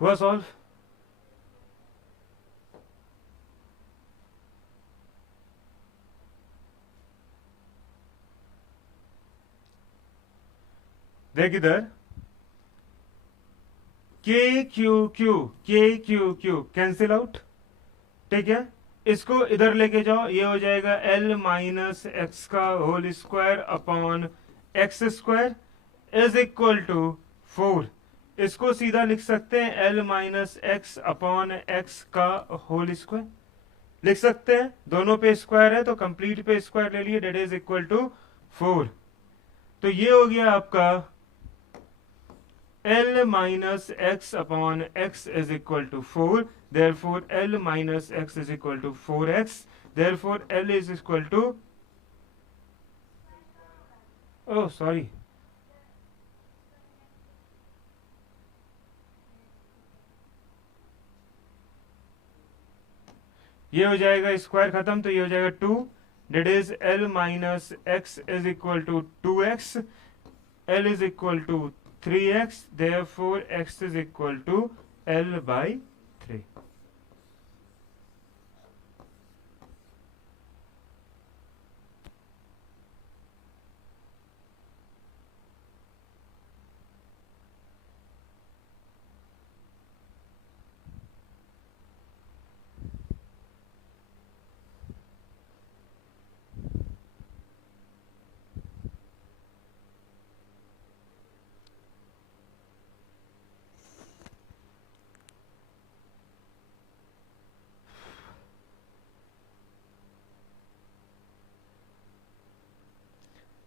हुआ सॉल्व? देख इधर, के क्यू क्यू कैंसिल आउट, ठीक है। इसको इधर लेके जाओ, ये हो जाएगा एल माइनस एक्स का whole square upon x square is equal to 4। इसको सीधा लिख सकते हैं L minus x upon x का होल स्क्वायर लिख सकते हैं। दोनों पे स्क्वायर है तो कंप्लीट पे स्क्वायर ले लिए, डेट इज इक्वल टू 4। तो ये हो गया आपका L minus x upon x is equal to 4. Therefore, L minus x is equal to 4x. Therefore, L is equal to, oh sorry, ये हो जाएगा स्क्वायर खत्म, तो ये हो जाएगा 2, that is L minus x is equal to 2x. L is equal to 3x, therefore x is equal to L by 3.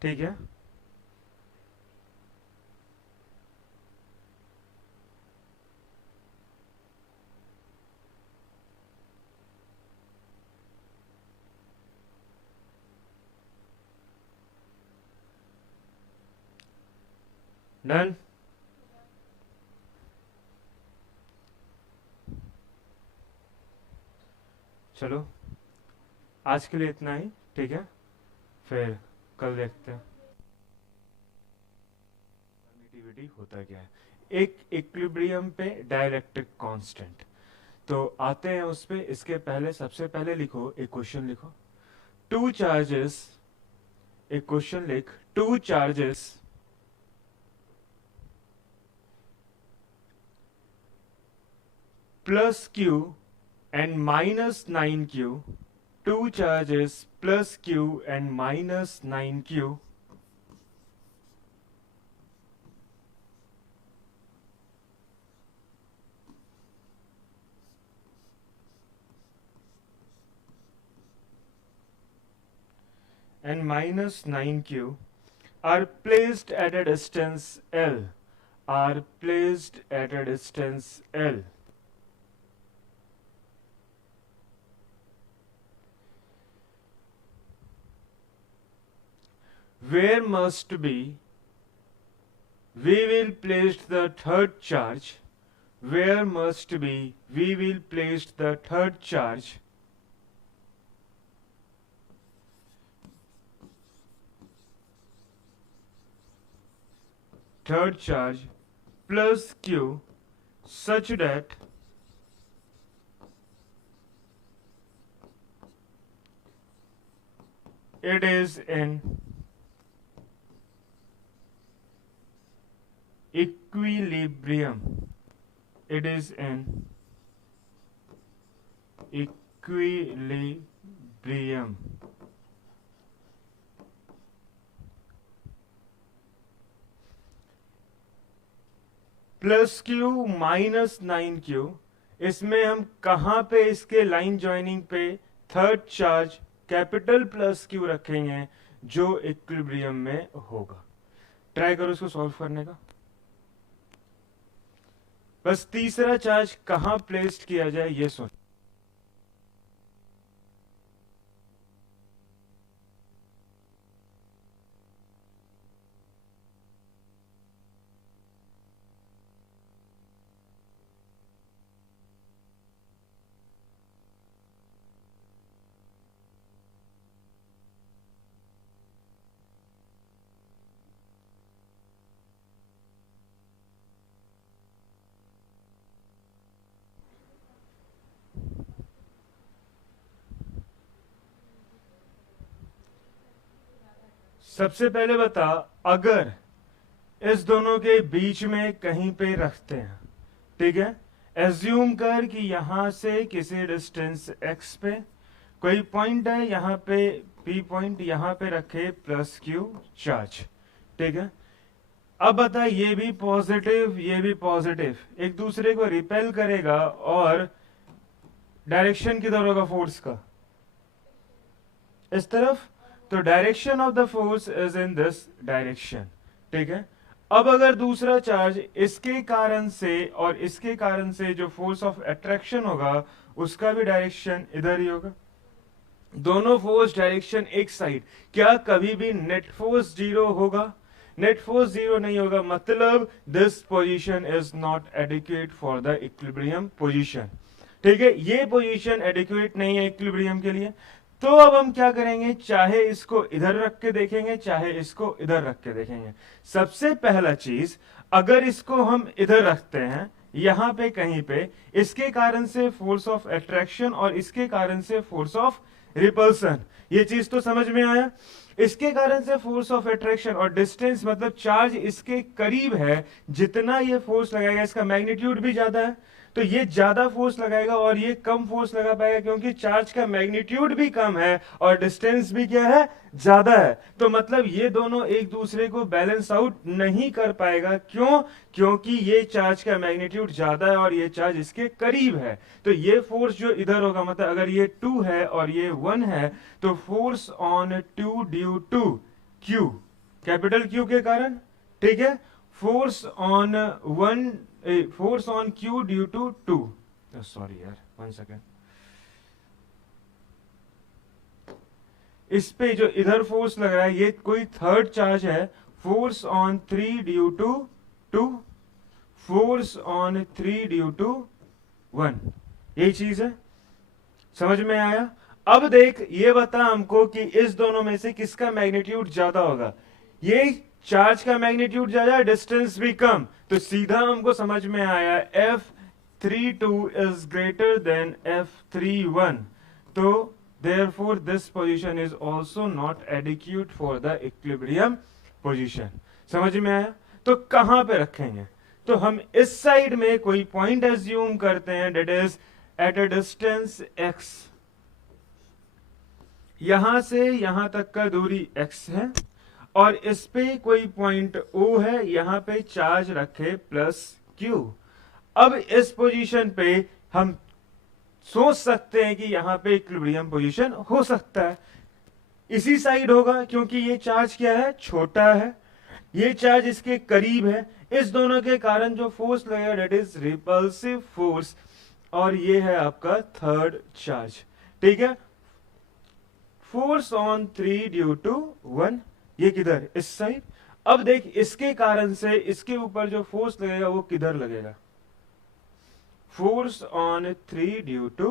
ठीक है, डन। चलो आज के लिए इतना ही, ठीक है, फिर कल देखते हैं परमिटिविटी होता क्या है। एक इक्विलिब्रियम पे डाइलेक्ट्रिक कांस्टेंट, तो आते हैं उस पे। इसके पहले सबसे पहले लिखो, एक क्वेश्चन लिखो। टू चार्जेस, एक क्वेश्चन लिख, two charges plus Q and minus 9q, two charges plus q and minus 9q and minus 9q are placed at a distance L, are placed at a distance L. Where must be, we will place the third charge, where must be, we will place the third charge plus q such that it is in equilibrium, it is in equilibrium. Plus Q minus 9q, इसमें हम कहां पे इसके line joining पे third charge capital plus Q रखेंगे जो equilibrium में होगा. ट्राई करो इसको सॉल्व करने का. बस तीसरा चार्ज कहां प्लेस्ड किया जाए ये सोच. सबसे पहले बता, अगर इस दोनों के बीच में कहीं पे रखते हैं, ठीक है, एज्यूम कर कि यहां से किसी डिस्टेंस x पे कोई पॉइंट है, यहां पे p पॉइंट, यहां पे रखे प्लस q चार्ज, ठीक है. अब बता, ये भी पॉजिटिव, ये भी पॉजिटिव, एक दूसरे को रिपेल करेगा और डायरेक्शन किधर होगा फोर्स का, इस तरफ. तो direction of the force is in this direction, ठीक है. अब अगर दूसरा चार्ज इसके कारण से और इसके कारण से जो फोर्स ऑफ अट्रैक्शन होगा उसका भी डायरेक्शन इधर ही होगा, दोनों फोर्स डायरेक्शन एक साइड, क्या कभी भी नेट फोर्स जीरो होगा? नेट फोर्स जीरो नहीं होगा, मतलब this position is not adequate for the equilibrium position, ठीक है. ये पोजीशन एडिक्वेट नहीं है इक्विलिब्रियम के लिए. तो अब हम क्या करेंगे, चाहे इसको इधर रख के देखेंगे, चाहे इसको इधर रख के देखेंगे. सबसे पहला चीज, अगर इसको हम इधर रखते हैं यहां पे कहीं पे, इसके कारण से फोर्स ऑफ अट्रैक्शन और इसके कारण से फोर्स ऑफ रिपल्सन, ये चीज तो समझ में आया. इसके कारण से फोर्स ऑफ अट्रैक्शन और डिस्टेंस मतलब चार्ज इसके करीब है, जितना ये फोर्स लगाएगा इसका मैग्नीट्यूड भी ज्यादा है, तो ये ज्यादा फोर्स लगाएगा और ये कम फोर्स लगा पाएगा क्योंकि चार्ज का मैग्नीट्यूड भी कम है और डिस्टेंस भी क्या है, ज्यादा है. तो मतलब ये दोनों एक दूसरे को बैलेंस आउट नहीं कर पाएगा. क्यों? क्योंकि ये चार्ज का मैग्नीट्यूड ज्यादा है और ये चार्ज इसके करीब है. तो ये फोर्स जो इधर होगा, मतलब अगर ये 2 है और ये 1 है, तो force on 2 due to Q, capital Q के कारण, ठीक है. Force on 1, force on Q due to 2, sorry यार 1 सेकेंड, इस पे जो इधर फोर्स लग रहा है ये कोई थर्ड चार्ज है. Force on 3 due to 2, force on 3 due to 1, यही चीज है. समझ में आया? अब देख, ये बता हमको कि इस दोनों में से किसका मैग्नीट्यूड ज्यादा होगा. ये चार्ज का मैग्नीट्यूड ज्यादा, डिस्टेंस भी कम, तो सीधा हमको समझ में आया F32 is greater than F31. तो therefore this position is also not adequate for the equilibrium position. समझ में आया? तो कहां पे रखेंगे? तो हम इस साइड में कोई पॉइंट एज्यूम करते हैं, that is at a distance x. यहां से यहां तक का दूरी x है और इस पे कोई पॉइंट O है, यहां पे चार्ज रखे प्लस Q. अब इस पोजीशन पे हम सोच सकते हैं कि यहां पे इक्विलिब्रियम पोजीशन हो सकता है. इसी साइड होगा क्योंकि ये चार्ज क्या है, छोटा है, ये चार्ज इसके करीब है। इस दोनों के कारण जो फोर्स लगेगा डेट इज रिपल्सिव फोर्स, और ये है आपका थर्ड चार्ज। ठीक है, फोर्स ऑन 3 ड्यू टू 1, ये किधर, इस साइड। अब देख, इसके कारण से इसके ऊपर जो फोर्स लगेगा वो किधर लगेगा, फोर्स ऑन 3 ड्यू टू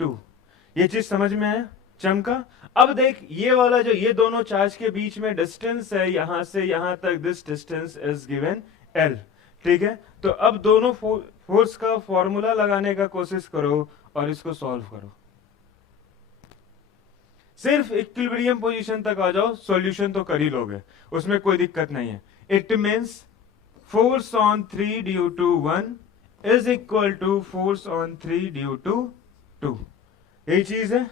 2। ये चीज समझ में है, चमका। अब देख, ये वाला जो ये दोनों चार्ज के बीच में डिस्टेंस है यहां से यहां तक, this distance is given L। ठीक है, तो अब दोनों फोर्स का फॉर्मूला लगाने का कोशिश करो और इसको सॉल्व करो। सिर्फ इक्विलिब्रियम पोजीशन तक आ जाओ, सॉल्यूशन तो कर ही लोगे, उसमें कोई दिक्कत नहीं है। It means force on 3 due to 1 is equal to force on 3 due to 2। यही चीज है,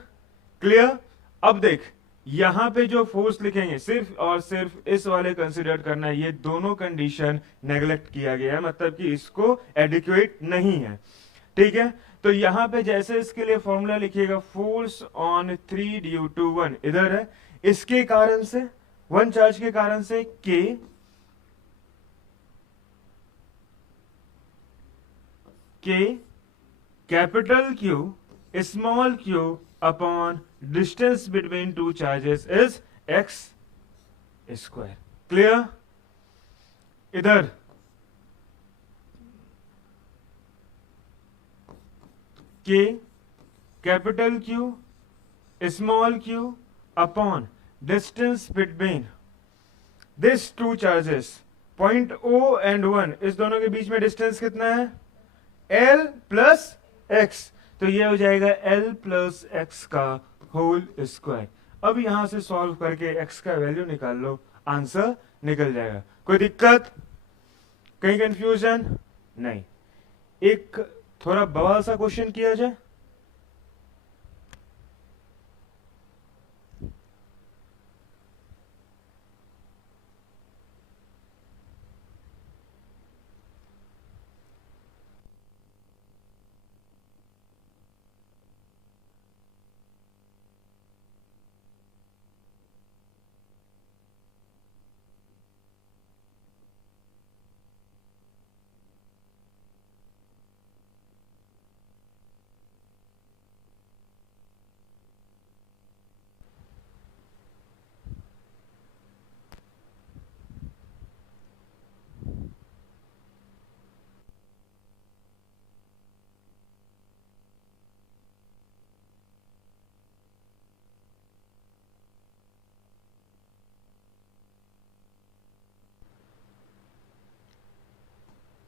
क्लियर। अब देख, यहां पे जो फोर्स लिखेंगे सिर्फ और सिर्फ इस वाले कंसिडर करना है, ये दोनों कंडीशन नेग्लेक्ट किया गया है, मतलब कि इसको एडिक्वेट नहीं है। ठीक है, तो यहां पे जैसे इसके लिए फॉर्मूला लिखिएगा, फोर्स ऑन 3 ड्यू टू 1 इधर है, इसके कारण से 1 चार्ज के कारण से K capital Q small q upon distance between two charges is x square. Clear. इधर K capital Q small q upon distance between this two charges, point O and 1, इस दोनों के बीच में डिस्टेंस कितना है, L प्लस x, तो ये हो जाएगा L प्लस एक्स का होल स्क्वायर। अब यहां से सॉल्व करके x का वैल्यू निकाल लो, आंसर निकल जाएगा। कोई दिक्कत, कहीं कंफ्यूजन नहीं। एक थोड़ा बवाल सा क्वेश्चन किया जाए।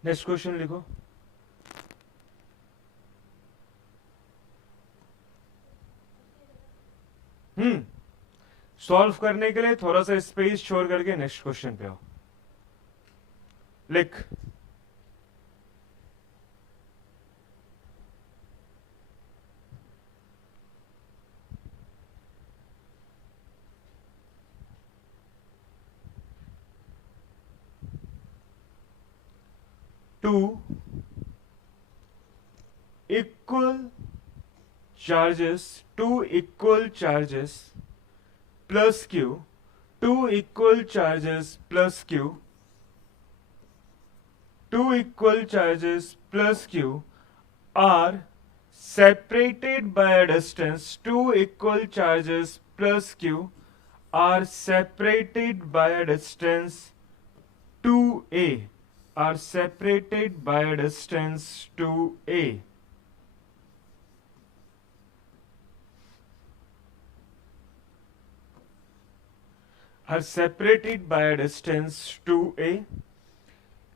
नेक्स्ट क्वेश्चन लिखो। सॉल्व करने के लिए थोड़ा सा स्पेस छोड़ करके नेक्स्ट क्वेश्चन पे आओ। लिख, two equal charges plus q, two equal charges plus q, two equal charges plus q are separated by a distance, two equal charges plus q are separated by a distance 2a, are separated by a distance 2a. Are separated by a distance 2a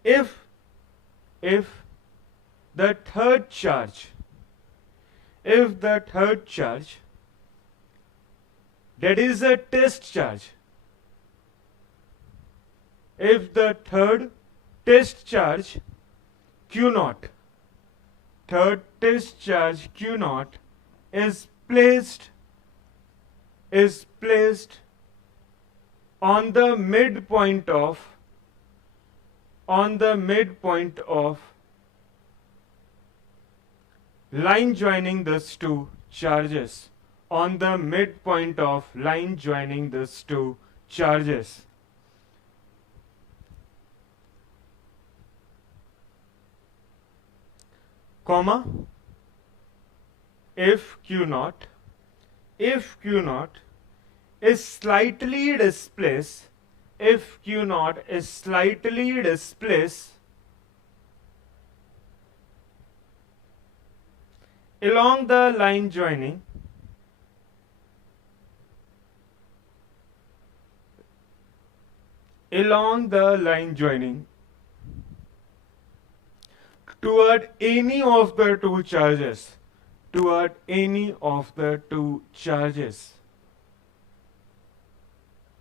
if the third charge that is a test charge, if the third test charge Q naught, third test charge Q naught is placed on the midpoint of line joining these two charges, on the midpoint of line joining these two charges. Comma, if Q naught is slightly displaced, if Q naught is slightly displaced along the line joining toward any of the two charges, toward any of the two charges,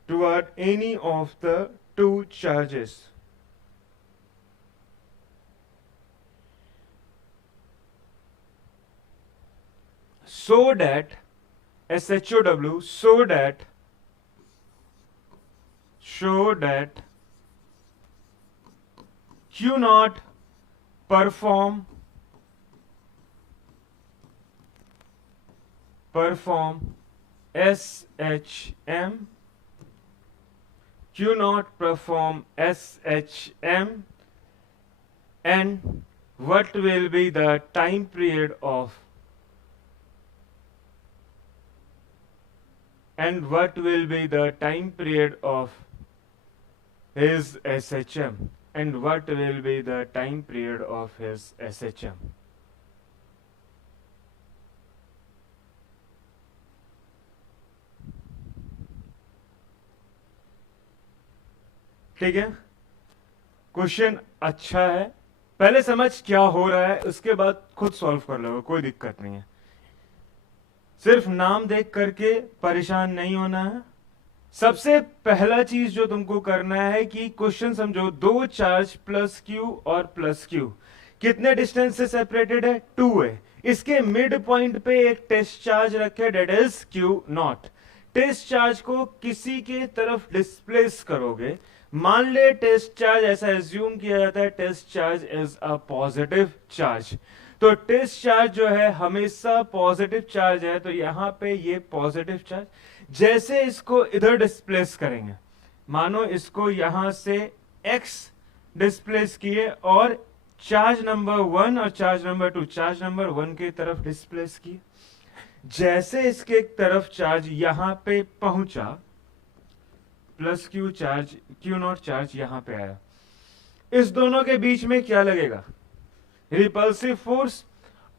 toward any of the two charges. So that SHOW, so that Q naught perform SHM, Q naught perform SHM, and what will be the time period of his SHM, and what will be the time period of his SHM. ठीक है, question अच्छा है, पहले समझ क्या हो रहा है, उसके बाद खुद सॉल्व कर लो, कोई दिक्कत नहीं है। सिर्फ नाम देख करके परेशान नहीं होना है। सबसे पहला चीज जो तुमको करना है कि क्वेश्चन समझो, दो चार्ज प्लस क्यू और प्लस क्यू कितने डिस्टेंस से सेपरेटेड है, 2 है। इसके मिड पॉइंट पे एक टेस्ट चार्ज रखे, that is q naught. Test charge को किसी के तरफ डिस्प्लेस करोगे, मान ले टेस्ट चार्ज, ऐसा एज्यूम किया जाता है test charge is a positive charge, तो टेस्ट चार्ज जो है हमेशा पॉजिटिव चार्ज है, तो यहां पे ये पॉजिटिव चार्ज, जैसे इसको इधर डिस्प्लेस करेंगे, मानो इसको यहां से x डिस्प्लेस किए और चार्ज नंबर 1 और चार्ज नंबर 2, चार्ज नंबर 1 की तरफ डिस्प्लेस किए, जैसे इसके तरफ चार्ज यहां पे पहुंचा, plus Q charge, Q naught charge यहां पे आया, इस दोनों के बीच में क्या लगेगा, रिपल्सिव फोर्स,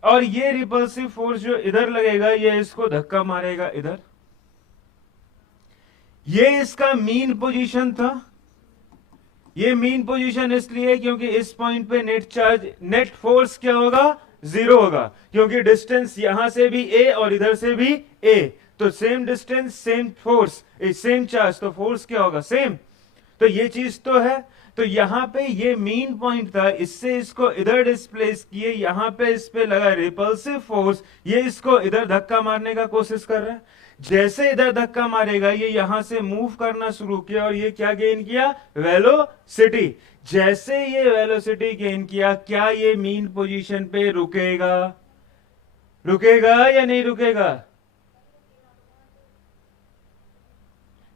और ये रिपल्सिव फोर्स जो इधर लगेगा ये इसको धक्का मारेगा इधर। ये इसका मीन पोजीशन था, ये मीन पोजीशन इसलिए क्योंकि इस पॉइंट पे नेट चार्ज, नेट फोर्स क्या होगा, 0 होगा, क्योंकि डिस्टेंस यहां से भी a और इधर से भी a, तो same distance same force same charge, तो फोर्स क्या होगा, सेम। तो ये चीज तो है, तो यहां पे ये मेन पॉइंट था, इससे इसको इधर डिस्प्लेस किए, यहां पे इस पे लगा रिपल्सिव फोर्स, ये इसको इधर धक्का मारने का कोशिश कर रहा है, जैसे इधर धक्का मारेगा ये यहां से मूव करना शुरू किया और ये क्या गेन किया, वेलोसिटी। जैसे ये वेलोसिटी गेन किया, क्या ये मीन पोजीशन पे रुकेगा, रुकेगा या नहीं रुकेगा?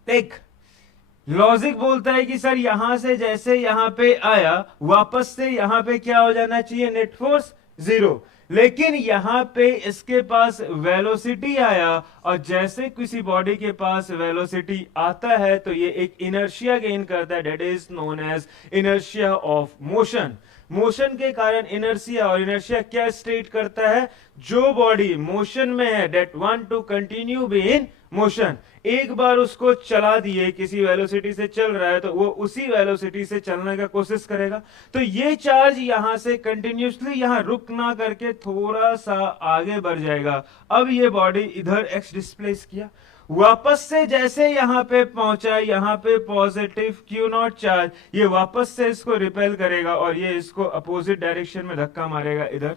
देख लॉजिक बोलता है कि सर यहां से जैसे यहां पे आया, वापस से यहां पे क्या हो जाना चाहिए, नेट फोर्स 0, लेकिन यहां पे इसके पास वेलोसिटी आया, और जैसे किसी बॉडी के पास वेलोसिटी आता है तो ये एक इनर्शिया गेन करता है, that is known as inertia of motion. Motion के कारण इनर्शिया, और इनर्शिया क्या स्टेट करता है, जो बॉडी मोशन में है that want to continue be in motion, एक बार उसको चला दिए, किसी वेलोसिटी से चल रहा है तो वो उसी वेलोसिटी से चलने का कोशिश करेगा। तो ये चार्ज यहां से कंटिन्यूसली यहां रुक ना करके थोड़ा सा आगे बढ़ जाएगा। अब ये बॉडी इधर x डिस्प्लेस किया, वापस से जैसे यहां पे पहुंचा, यहां पे पॉजिटिव क्यू नॉट चार्ज, ये वापस से इसको रिपेल करेगा और ये इसको अपोजिट डायरेक्शन में धक्का मारेगा इधर।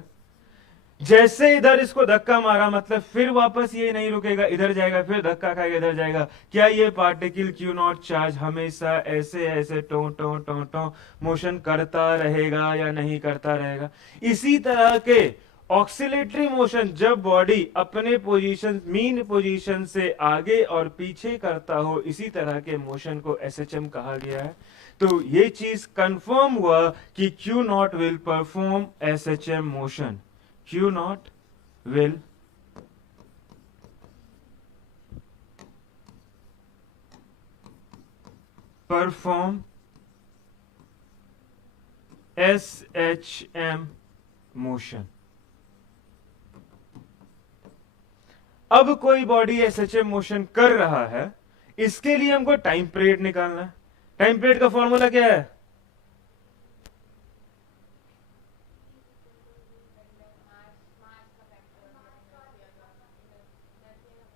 जैसे इधर इसको धक्का मारा मतलब फिर वापस ये नहीं रुकेगा, इधर जाएगा, फिर धक्का खाएगा, इधर जाएगा। क्या ये पार्टिकल क्यू नॉट चार्ज हमेशा ऐसे ऐसे टो टो टो टो मोशन करता रहेगा या नहीं करता रहेगा? इसी तरह के ऑक्सीलेटरी मोशन जब बॉडी अपने पोजीशन मीन पोजीशन से आगे और पीछे करता हो, इसी तरह के मोशन को एसएचएम कहा गया है। तो ये चीज कंफर्म हुआ कि Q not will perform SHM motion, Q not will perform SHM motion. अब कोई बॉडी एसएचएम मोशन कर रहा है, इसके लिए हमको टाइम पीरियड निकालना है। टाइम पीरियड का फॉर्मूला क्या है?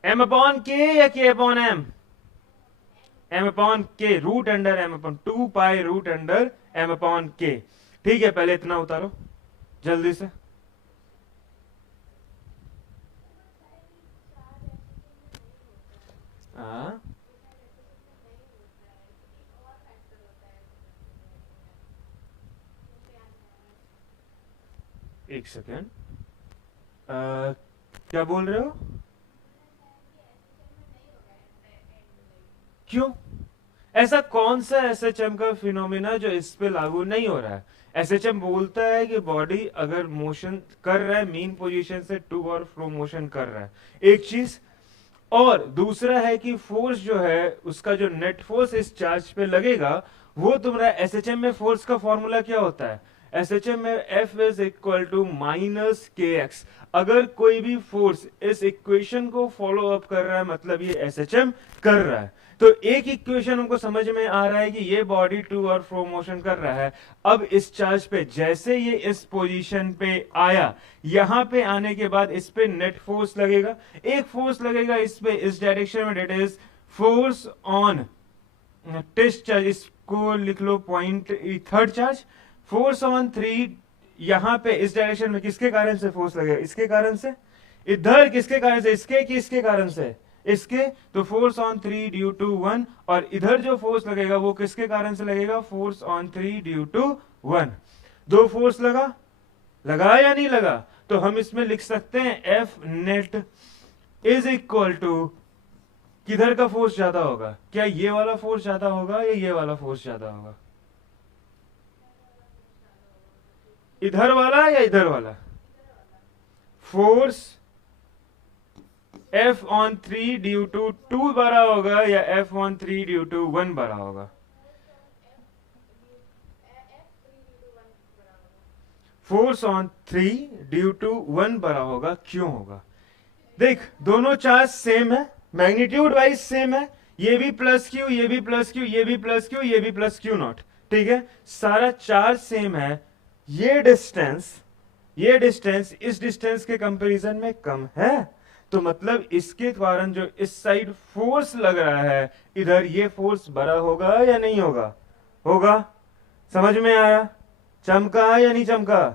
एम अपॉन के या k upon m? M upon k, root under m upon 2 pi root under m upon k. ठीक है, पहले इतना उतारो जल्दी से। एक सेकेंड, क्या बोल रहे हो? क्यों? ऐसा कौन सा एसएचएम का फिनोमिना जो इस पे लागू नहीं हो रहा है? एसएचएम बोलता है कि बॉडी अगर मोशन कर रहा है मीन पोजीशन से टू और फ्रो मोशन कर रहा है, एक चीज। और दूसरा है कि फोर्स जो है उसका जो नेट फोर्स इस चार्ज पे लगेगा वो तुम्हारा एसएचएम में फोर्स का फॉर्मूला क्या होता है? एसएचएम में F is equal to minus k x. अगर कोई भी फोर्स इस इक्वेशन को फॉलो अप कर रहा है मतलब ये एसएचएम कर रहा है। तो एक इक्वेशन हमको समझ में आ रहा है कि ये बॉडी टू और फ्रो मोशन कर रहा है। अब इस चार्ज पे जैसे ये इस पोजीशन पे आया, यहां पे आने के बाद इस पे नेट फोर्स लगेगा। एक फोर्स लगेगा इस पे इस डायरेक्शन में, that is force on test charge. इसको लिख लो point third charge. Force on 3 यहां पे इस डायरेक्शन में किसके कारण से फोर्स लगेगा? इसके कारण से। इधर किसके कारण से? इसके कि इसके कारण से? इसके। तो फोर्स ऑन 3 ड्यू टू 1, और इधर जो फोर्स लगेगा वो किसके कारण से लगेगा? Force on 3 due to 1। दो फोर्स लगा या नहीं लगा? तो हम इसमें लिख सकते हैं F net is equal to, किधर का फोर्स ज्यादा होगा? क्या ये वाला फोर्स ज्यादा होगा या ये वाला फोर्स ज्यादा होगा? इधर वाला या इधर वाला? Force F on 3 due to 2 बड़ा होगा या F ऑन 3 ड्यू टू 1 बड़ा होगा? फोर्स ऑन 3 ड्यू टू 1 बड़ा होगा। क्यों होगा? देख, दोनों चार्ज सेम है, मैग्नीट्यूड वाइज सेम है। ये भी प्लस क्यू, ये भी प्लस क्यू, ये भी प्लस क्यू, ये भी प्लस क्यू नॉट। ठीक है, सारा चार्ज सेम है। ये डिस्टेंस इस डिस्टेंस के कंपैरिजन में कम है, तो मतलब इसके कारण जो इस साइड फोर्स लग रहा है, इधर ये फोर्स बड़ा होगा या नहीं होगा? होगा। समझ में आया? चमका या नहीं चमका?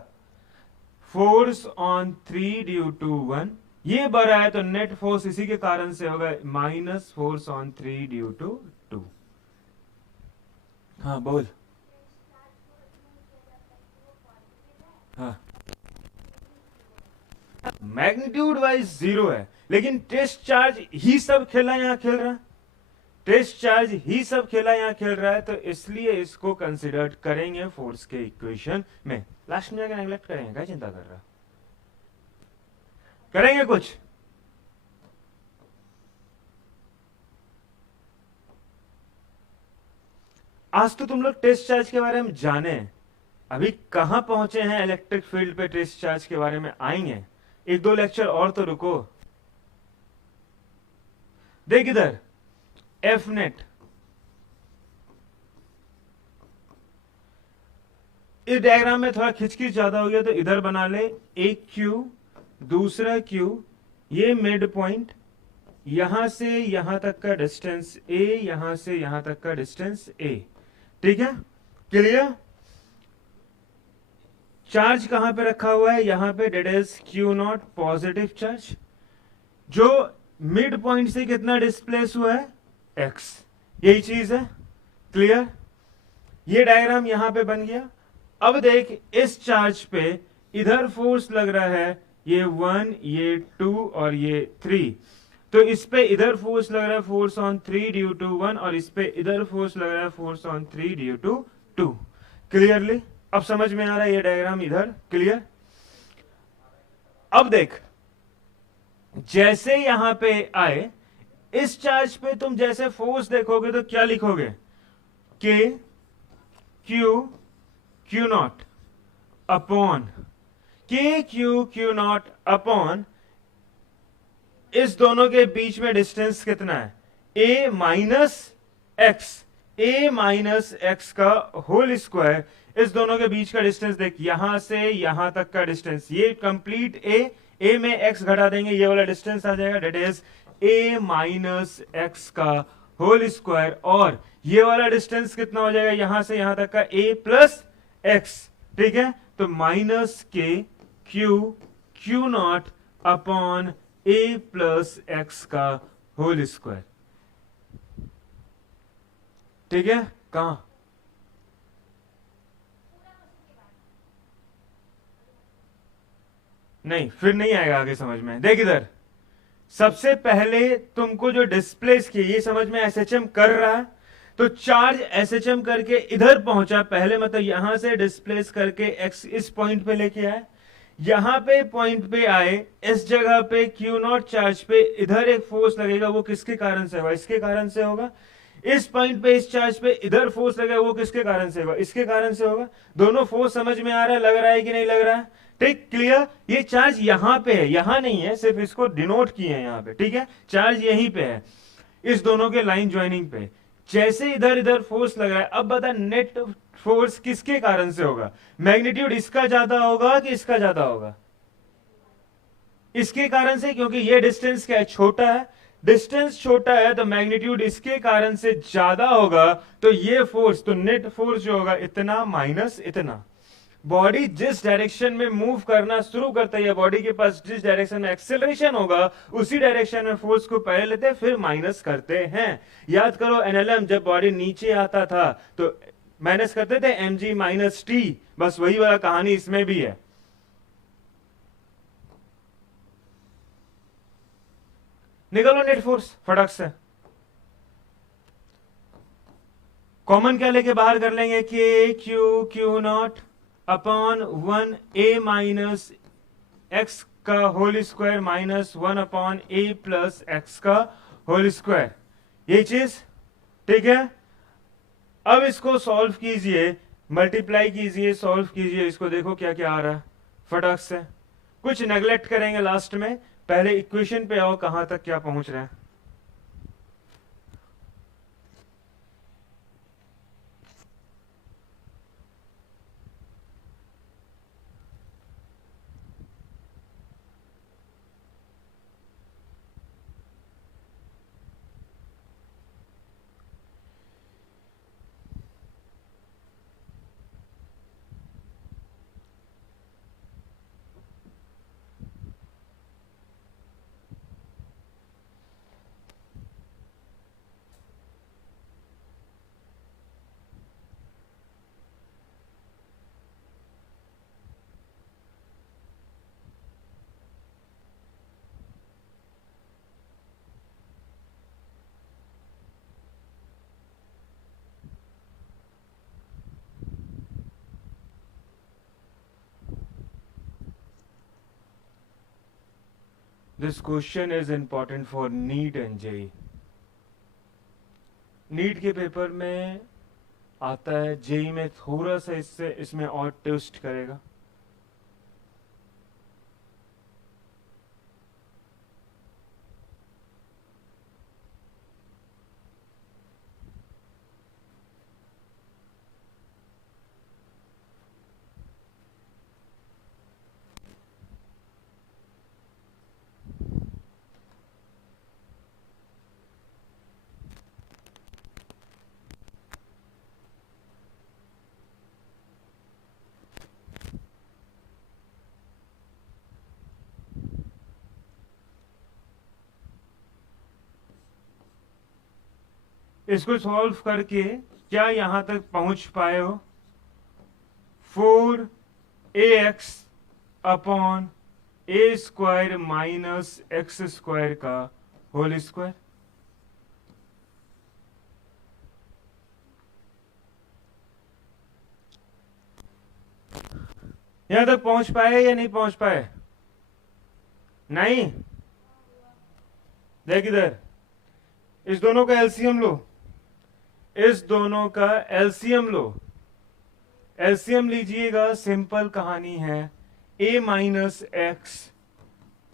फोर्स ऑन 3 ड्यू टू 1 ये बड़ा है, तो नेट फोर्स इसी के कारण से होगा minus force on 3 due to 2। हाँ बोल। हाँ, मैग्नीट्यूड वाइज 0 है, लेकिन टेस्ट चार्ज ही सब खेला यहां खेल रहा है। टेस्ट चार्ज ही सब खेला यहां खेल रहा है, तो इसलिए इसको कंसिडर करेंगे फोर्स के इक्वेशन में। लास्ट में जाकर नेग्लेक्ट करेंगे, क्या चिंता कर रहा? करेंगे कुछ? आज तो तुम लोग टेस्ट चार्ज के बारे में जाने, अभी कहां पहुंचे हैं इलेक्ट्रिक फील्ड पे टेस्ट चार्ज के बारे में आएंगे। एक दो लेक्चर और तो रुको। देख इधर एफ नेट, इस डायग्राम में थोड़ा खिंचखिंच ज्यादा हो गया तो इधर बना ले। एक क्यू, दूसरा क्यू, ये मिड पॉइंट, यहां से यहां तक का डिस्टेंस ए, यहां से यहां तक का डिस्टेंस ए। ठीक है, क्लियर? चार्ज कहां पे रखा हुआ है? यहां पे, that is q naught positive charge, जो मिड पॉइंट से कितना डिस्प्लेस हुआ है? एक्स। यही चीज है। क्लियर? ये डायग्राम यहां पे बन गया। अब देख, इस चार्ज पे इधर फोर्स लग रहा है, ये 1, ये 2 और ये 3। तो इस पे इधर फोर्स लग रहा है फोर्स ऑन 3 ड्यू टू 1, और इस पे इधर फोर्स लग रहा है force on 3 due to 2। Clearly अब समझ में आ रहा है ये डायग्राम इधर? क्लियर? अब देख, जैसे यहां पे आए इस चार्ज पे तुम जैसे फोर्स देखोगे तो क्या लिखोगे? के क्यू नॉट अपॉन के क्यू नॉट अपॉन इस दोनों के बीच में डिस्टेंस कितना है? ए माइनस एक्स का होल स्क्वायर। इस दोनों के बीच का डिस्टेंस देख, यहां से यहां तक का डिस्टेंस, ये कंप्लीट ए में एक्स घटा देंगे, ये वाला डिस्टेंस आ जाएगा, that is a minus x का होल स्क्वायर। और ये वाला डिस्टेंस कितना हो जाएगा? यहां से यहां तक का ए प्लस एक्स। ठीक है, तो माइनस के Q not upon A plus x का होल स्क्वायर। ठीक है, कहां? नहीं, फिर नहीं आएगा आगे समझ में। देख इधर, सबसे पहले तुमको जो डिस्प्लेस किया, ये समझ में एसएचएम कर रहा है, तो चार्ज एसएचएम करके इधर पहुंचा पहले, मतलब यहां से डिस्प्लेस करके एक्स इस पॉइंट पे लेके आए, यहां पे पॉइंट पे आए, इस जगह पे क्यू नॉट चार्ज पे इधर एक फोर्स लगेगा, वो किसके कारण से होगा? इसके कारण से होगा। इस पॉइंट पे इस चार्ज पे इधर फोर्स लगेगा, वो किसके कारण से होगा? इसके कारण से होगा। दोनों फोर्स समझ में आ रहा है, लग रहा है कि नहीं लग रहा है? ठीक, क्लियर? ये चार्ज यहां पे है, यहां नहीं है, सिर्फ इसको डिनोट किए हैं यहां पे। ठीक है, चार्ज यहीं पे है, इस दोनों के लाइन ज्वाइनिंग पे। जैसे इधर इधर फोर्स लगा है, अब बता नेट फोर्स किसके कारण से होगा? मैग्नीट्यूड इसका ज्यादा होगा कि इसका ज्यादा होगा? इसके कारण से, क्योंकि ये डिस्टेंस क्या है? छोटा है। डिस्टेंस छोटा है तो मैग्नीट्यूड इसके कारण से ज्यादा होगा, तो ये फोर्स, तो नेट फोर्स जो होगा इतना माइनस इतना। बॉडी जिस डायरेक्शन में मूव करना शुरू करता है, बॉडी के पास जिस डायरेक्शन में एक्सेलरेशन होगा, उसी डायरेक्शन में फोर्स को पहले लेते हैं, फिर माइनस करते हैं। याद करो एनएलएम, जब बॉडी नीचे आता था तो माइनस करते थे mg माइनस टी, बस वही वाला कहानी इसमें भी है। निकालो नेट फोर्स फटक से। कॉमन क्या लेके बाहर कर लेंगे? के Q not upon 1 A minus x का होल स्क्वायर माइनस 1 अपॉन ए प्लस एक्स का होल स्क्वायर, ये चीज। ठीक है, अब इसको सॉल्व कीजिए, मल्टीप्लाई कीजिए, सॉल्व कीजिए, इसको देखो क्या क्या आ रहा है फटाक से। कुछ नेग्लेक्ट करेंगे लास्ट में, पहले इक्वेशन पे आओ, कहां तक क्या पहुंच रहा है। This question is important for NEET and JEE. NEET के पेपर में आता है, जेई में थोड़ा सा इससे इसमें और ट्विस्ट करेगा। इसको सॉल्व करके क्या यहां तक पहुंच पाए हो? 4 ax upon a square minus x square का होल स्क्वायर। यहां तक पहुंच पाए या नहीं पहुंच पाए? नहीं। देख इधर, इस दोनों का एलसीएम लो, इस दोनों का एलसीएम लो। एलसीएम लीजिएगा, सिंपल कहानी है, a माइनस एक्स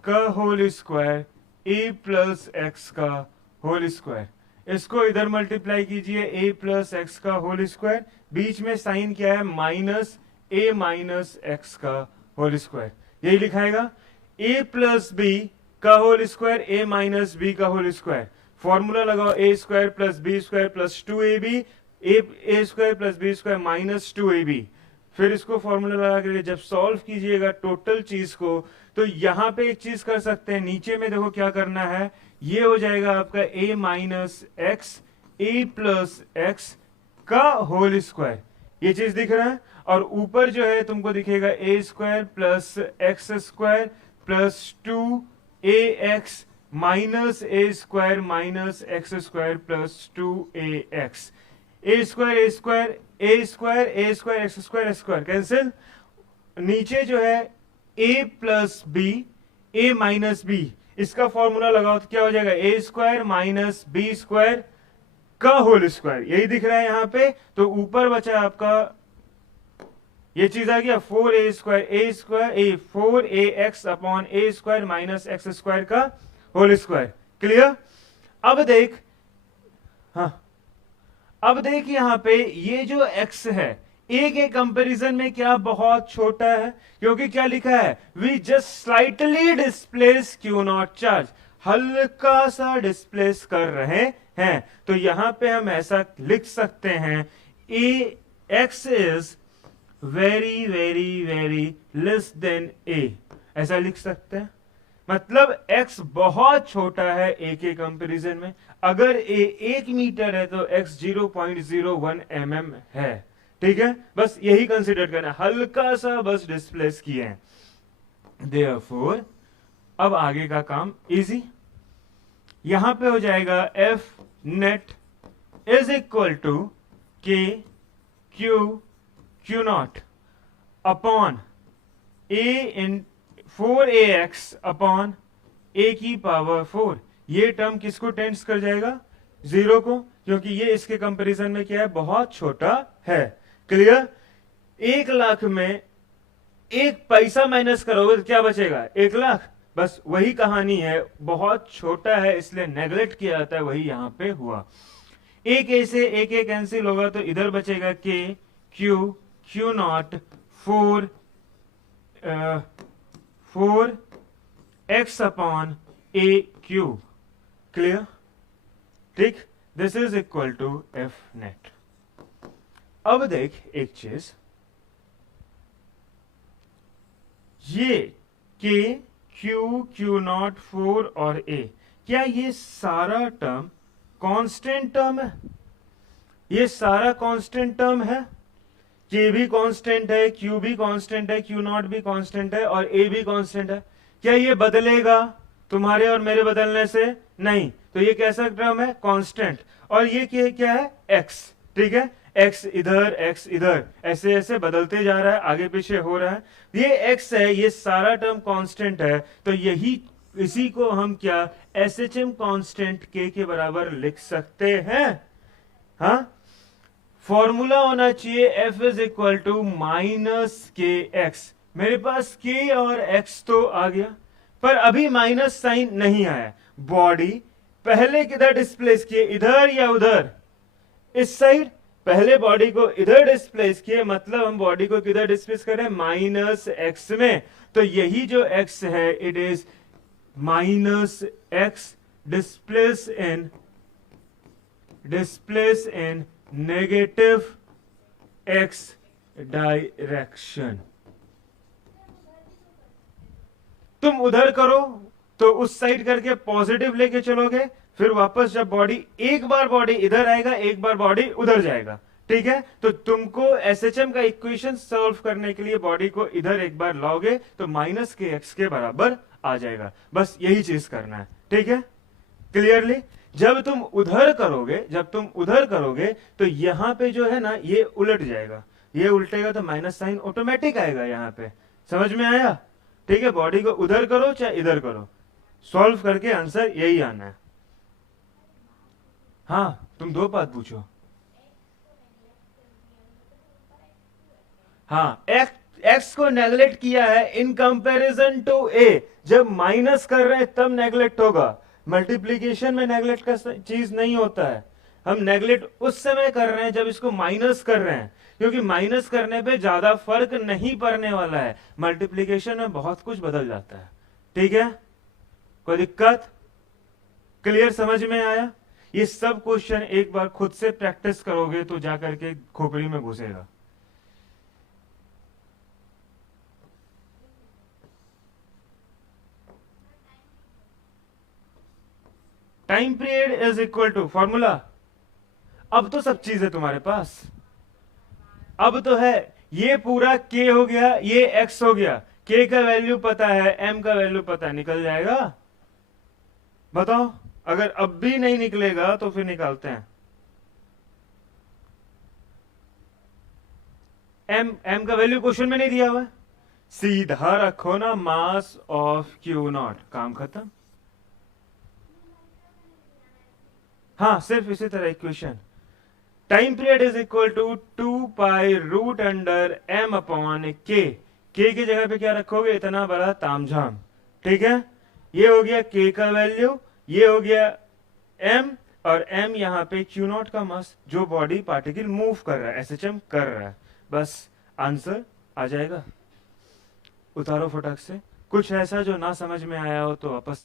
का whole square a plus x का होल स्क्वायर। इसको इधर मल्टीप्लाई कीजिए, a प्लस एक्स का होल स्क्वायर, बीच में साइन क्या है, माइनस a माइनस एक्स का होल स्क्वायर। यही लिखाएगा, a प्लस बी का whole square a minus b का होल स्क्वायर। फॉर्मूला लगाओ, a square plus B square plus 2ab, a square plus B square minus 2ab। फिर इसको formula लगा के जब सॉल्व कीजिएगा टोटल चीज को, तो यहां पे एक चीज कर सकते हैं, नीचे में देखो क्या करना है, ये हो जाएगा आपका a minus x A plus x का होल स्क्वायर, ये चीज दिख रहा है। और ऊपर जो है तुमको दिखेगा a square plus x square plus 2ax minus a square minus x square plus 2ax। A square a square a square a square x square square cancel. नीचे जो है a plus b a minus b, इसका formula लगाओ तो क्या हो जाएगा, a square minus b square का होल स्क्वायर, यही दिख रहा है यहां पे। तो ऊपर बचा आपका ये चीज आ गया 4a A 4ax upon a square minus x square का होल स्क्वायर। क्लियर? अब देख, हाँ अब देख यहां पे ये जो x है a के कंपैरिजन में क्या बहुत छोटा है, क्योंकि क्या लिखा है, we just slightly displace q naught charge, हल्का सा डिस्प्लेस कर रहे हैं। तो यहां पे हम ऐसा लिख सकते हैं, A X is very very very less than A, ऐसा लिख सकते हैं। मतलब x बहुत छोटा है a के कंपैरिजन में। अगर a 1 मीटर है तो x 0.01 mm है। ठीक है, बस यही कंसिडर करना, हल्का सा बस डिस्प्लेस किए हैं। Therefore, अब आगे का काम इजी, यहां पे हो जाएगा F net is equal to K Q naught upon A in 4ax upon a की पावर 4। ये टर्म किसको टेंड्स कर जाएगा, 0 को, क्योंकि ये इसके कंपैरिजन में क्या है, बहुत छोटा है। क्लियर? 1 लाख में 1 पैसा माइनस करोगे तो क्या बचेगा, 1 लाख। बस वही कहानी है, बहुत छोटा है इसलिए नेग्लेक्ट किया जाता है, वही यहां पे हुआ। एक ऐसे एक कैंसिल होगा तो इधर बचेगा k Q nought 4x upon A cube. Clear? ठीक, this is equal to F net. अब देख एक चीज, ये के क्यू नॉट 4 और ए, क्या ये सारा टर्म कांस्टेंट टर्म है? ये सारा कांस्टेंट टर्म है, के भी कांस्टेंट है, क्यू भी कांस्टेंट है, क्यू नॉट भी कांस्टेंट है और ए भी कांस्टेंट है। क्या ये बदलेगा तुम्हारे और मेरे बदलने से? नहीं। तो ये कैसा टर्म है, कांस्टेंट। और ये क्या है, एक्स। ठीक है, एक्स इधर ऐसे ऐसे बदलते जा रहा है, आगे पीछे हो रहा है। ये एक्स है, ये सारा टर्म कांस्टेंट है, तो यही इसी को हम क्या एसएचएम कांस्टेंट के बराबर लिख सकते हैं। हाँ, फॉर्मूला होना चाहिए F is equal to minus k x. मेरे पास के और एक्स तो आ गया, पर अभी माइनस साइन नहीं आया। बॉडी पहले किधर डिस्प्लेस किए, इधर या उधर? इस साइड। पहले बॉडी को इधर डिस्प्लेस किए, मतलब हम बॉडी को किधर डिस्प्लेस करें, माइनस एक्स में। तो यही जो एक्स है, it is minus x displace in negative x direction. तुम उधर करो तो उस साइड करके पॉजिटिव लेके चलोगे, फिर वापस जब बॉडी, एक बार बॉडी इधर आएगा, एक बार बॉडी उधर जाएगा। ठीक है, तो तुमको एसएचएम का इक्वेशन सॉल्व करने के लिए बॉडी को इधर एक बार लाओगे तो माइनस के एक्स के बराबर आ जाएगा। बस यही चीज करना है, ठीक है, क्लियरली। जब तुम उधर करोगे तो यहां पे जो है ना ये उलट जाएगा, ये उल्टेगा तो माइनस साइन ऑटोमेटिक आएगा यहां पे। समझ में आया? ठीक है, बॉडी को उधर करो चाहे इधर करो, सॉल्व करके आंसर यही आना है। हाँ, तुम दो बात पूछो। हाँ, एक्स को नेग्लेक्ट किया है इन कंपैरिजन टू ए। जब माइनस कर रहे हैं तब नेग्लेक्ट होगा, मल्टीप्लीकेशन में नेग्लेक्ट का चीज नहीं होता है। हम नेग्लेक्ट उस समय कर रहे हैं जब इसको माइनस कर रहे हैं, क्योंकि माइनस करने पे ज्यादा फर्क नहीं पड़ने वाला है, मल्टीप्लीकेशन में बहुत कुछ बदल जाता है। ठीक है, कोई दिक्कत? क्लियर, समझ में आया? ये सब क्वेश्चन एक बार खुद से प्रैक्टिस करोगे तो जाकर के खोपड़ी में घुसेगा। Time period is equal to formula. अब तो सब चीज है तुम्हारे पास, अब तो है, ये पूरा k हो गया, ये x हो गया, k का वैल्यू पता है, m का वैल्यू पता है, निकल जाएगा। बताओ, अगर अब भी नहीं निकलेगा तो फिर निकालते हैं। m का वैल्यू क्वेश्चन में नहीं दिया हुआ, सीधा रखो ना मास ऑफ क्यू नॉट, काम खत्म। हाँ, सिर्फ इसी तरह equation. Time period is equal to 2 pi root under m upon k। k की जगह पे क्या रखोगे? इतना बड़ा तामझाम। ठीक है, ये हो गया k का वैल्यू, ये हो गया m, और m यहां पे q नॉट का मास, जो बॉडी पार्टिकल मूव कर रहा है, एसएचएम कर रहा है। बस आंसर आ जाएगा। उतारो फटाक से। कुछ ऐसा जो ना समझ में आया हो तो वापस